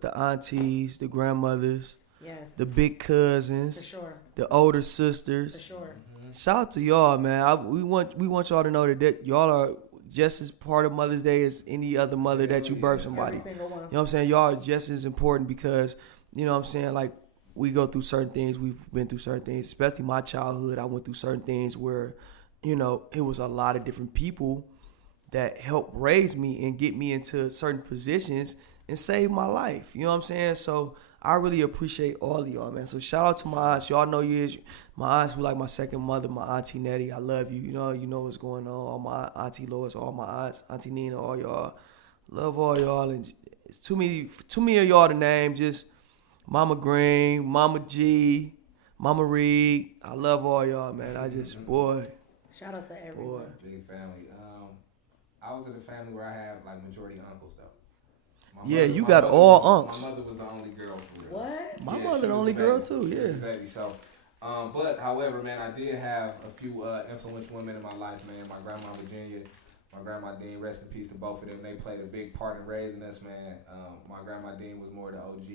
the aunties, the grandmothers, Yes. the big cousins, For sure. the older sisters. For sure. Shout out to y'all, man. We want y'all to know that y'all are just as part of Mother's Day as any other mother that you birth somebody. Every single one. You know what I'm saying? Y'all are just as important because, you know what I'm saying, like we go through certain things. We've been through certain things, especially my childhood. I went through certain things where, you know, it was a lot of different people that helped raise me and get me into certain positions and save my life. You know what I'm saying? So I really appreciate all of y'all, man. So shout out to my aunts. Y'all know my aunts who like my second mother, my auntie Nettie. I love you. You know what's going on. All my auntie Lois, all my aunts, auntie Nina, all y'all. Love all y'all. And it's too many of y'all to name. Just Mama Green, Mama G, Mama Reed. I love all y'all, man. Boy. Shout out to everyone. Boy. Big family. I was in a family where I had like majority uncles though. You got all unks. My mother was the only girl for real. What? My mother the only girl too, yeah. Baby. So, but however, man, I did have a few influential women in my life, man. My grandma Virginia, my grandma Dean, rest in peace to both of them. They played a big part in raising us, man. My grandma Dean was more the OG.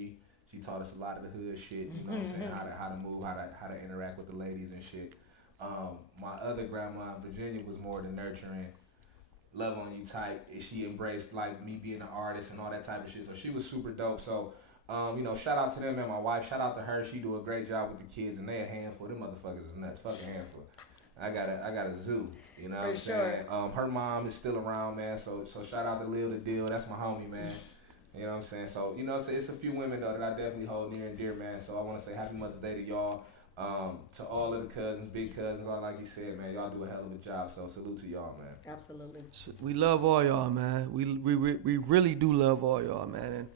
She taught us a lot of the hood shit, you know what I'm saying? How to move, how to interact with the ladies and shit. My other grandma Virginia was more the nurturing, love on you type. She embraced like me being an artist and all that type of shit. So she was super dope. So, shout out to them and my wife. Shout out to her. She do a great job with the kids and they a handful. Them motherfuckers is nuts. Fucking handful. I got a zoo. You know what I'm saying? Her mom is still around, man. So shout out to Lil the Deal. That's my homie, man. You know what I'm saying? So, it's a few women though that I definitely hold near and dear, man. So I want to say Happy Mother's Day to y'all. To all of the cousins, big cousins, all like you said, man, y'all do a hell of a job. So salute to y'all, man. Absolutely. We love all y'all, man. We really do love all y'all, man. And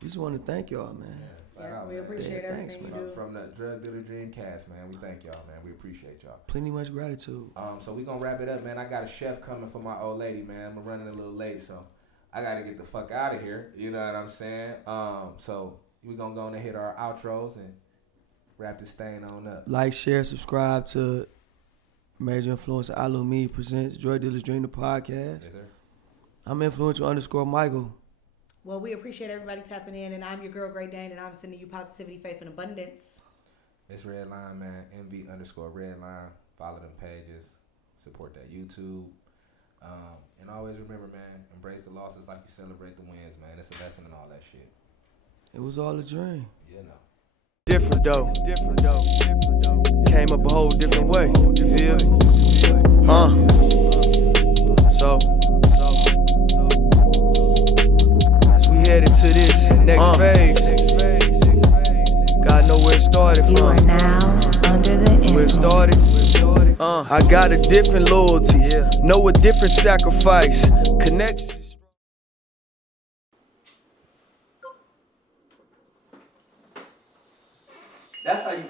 We just want to thank y'all, man. Yeah, we appreciate Yeah, thanks, everything man. you do. From the Drug Dealer Dream cast, man, we thank y'all, man. We appreciate y'all. Plenty much gratitude. So we gonna wrap it up, man. I got a chef coming for my old lady, man. I'm running a little late, so I gotta get the fuck out of here. You know what I'm saying? So we gonna go and hit our outros and wrap this thing on up. Like, share, subscribe to Major Influencer Alumi presents Drug Dealer's Dream, the podcast. Yes, sir. I'm influencer_Michael. Well, we appreciate everybody tapping in, and I'm your girl, Great Dane, and I'm sending you positivity, faith, and abundance. It's Redline, man. MB_Redline. Follow them pages. Support that YouTube. And always remember, man, embrace the losses like you celebrate the wins, man. It's a lesson in all that shit. It was all a dream. You know. Different though. Came up a whole different way. You feel me? So as we head into this next phase, gotta know where it started from. You are now under the influence. Where it started. I got a different loyalty. Know a different sacrifice. Connections. That's how you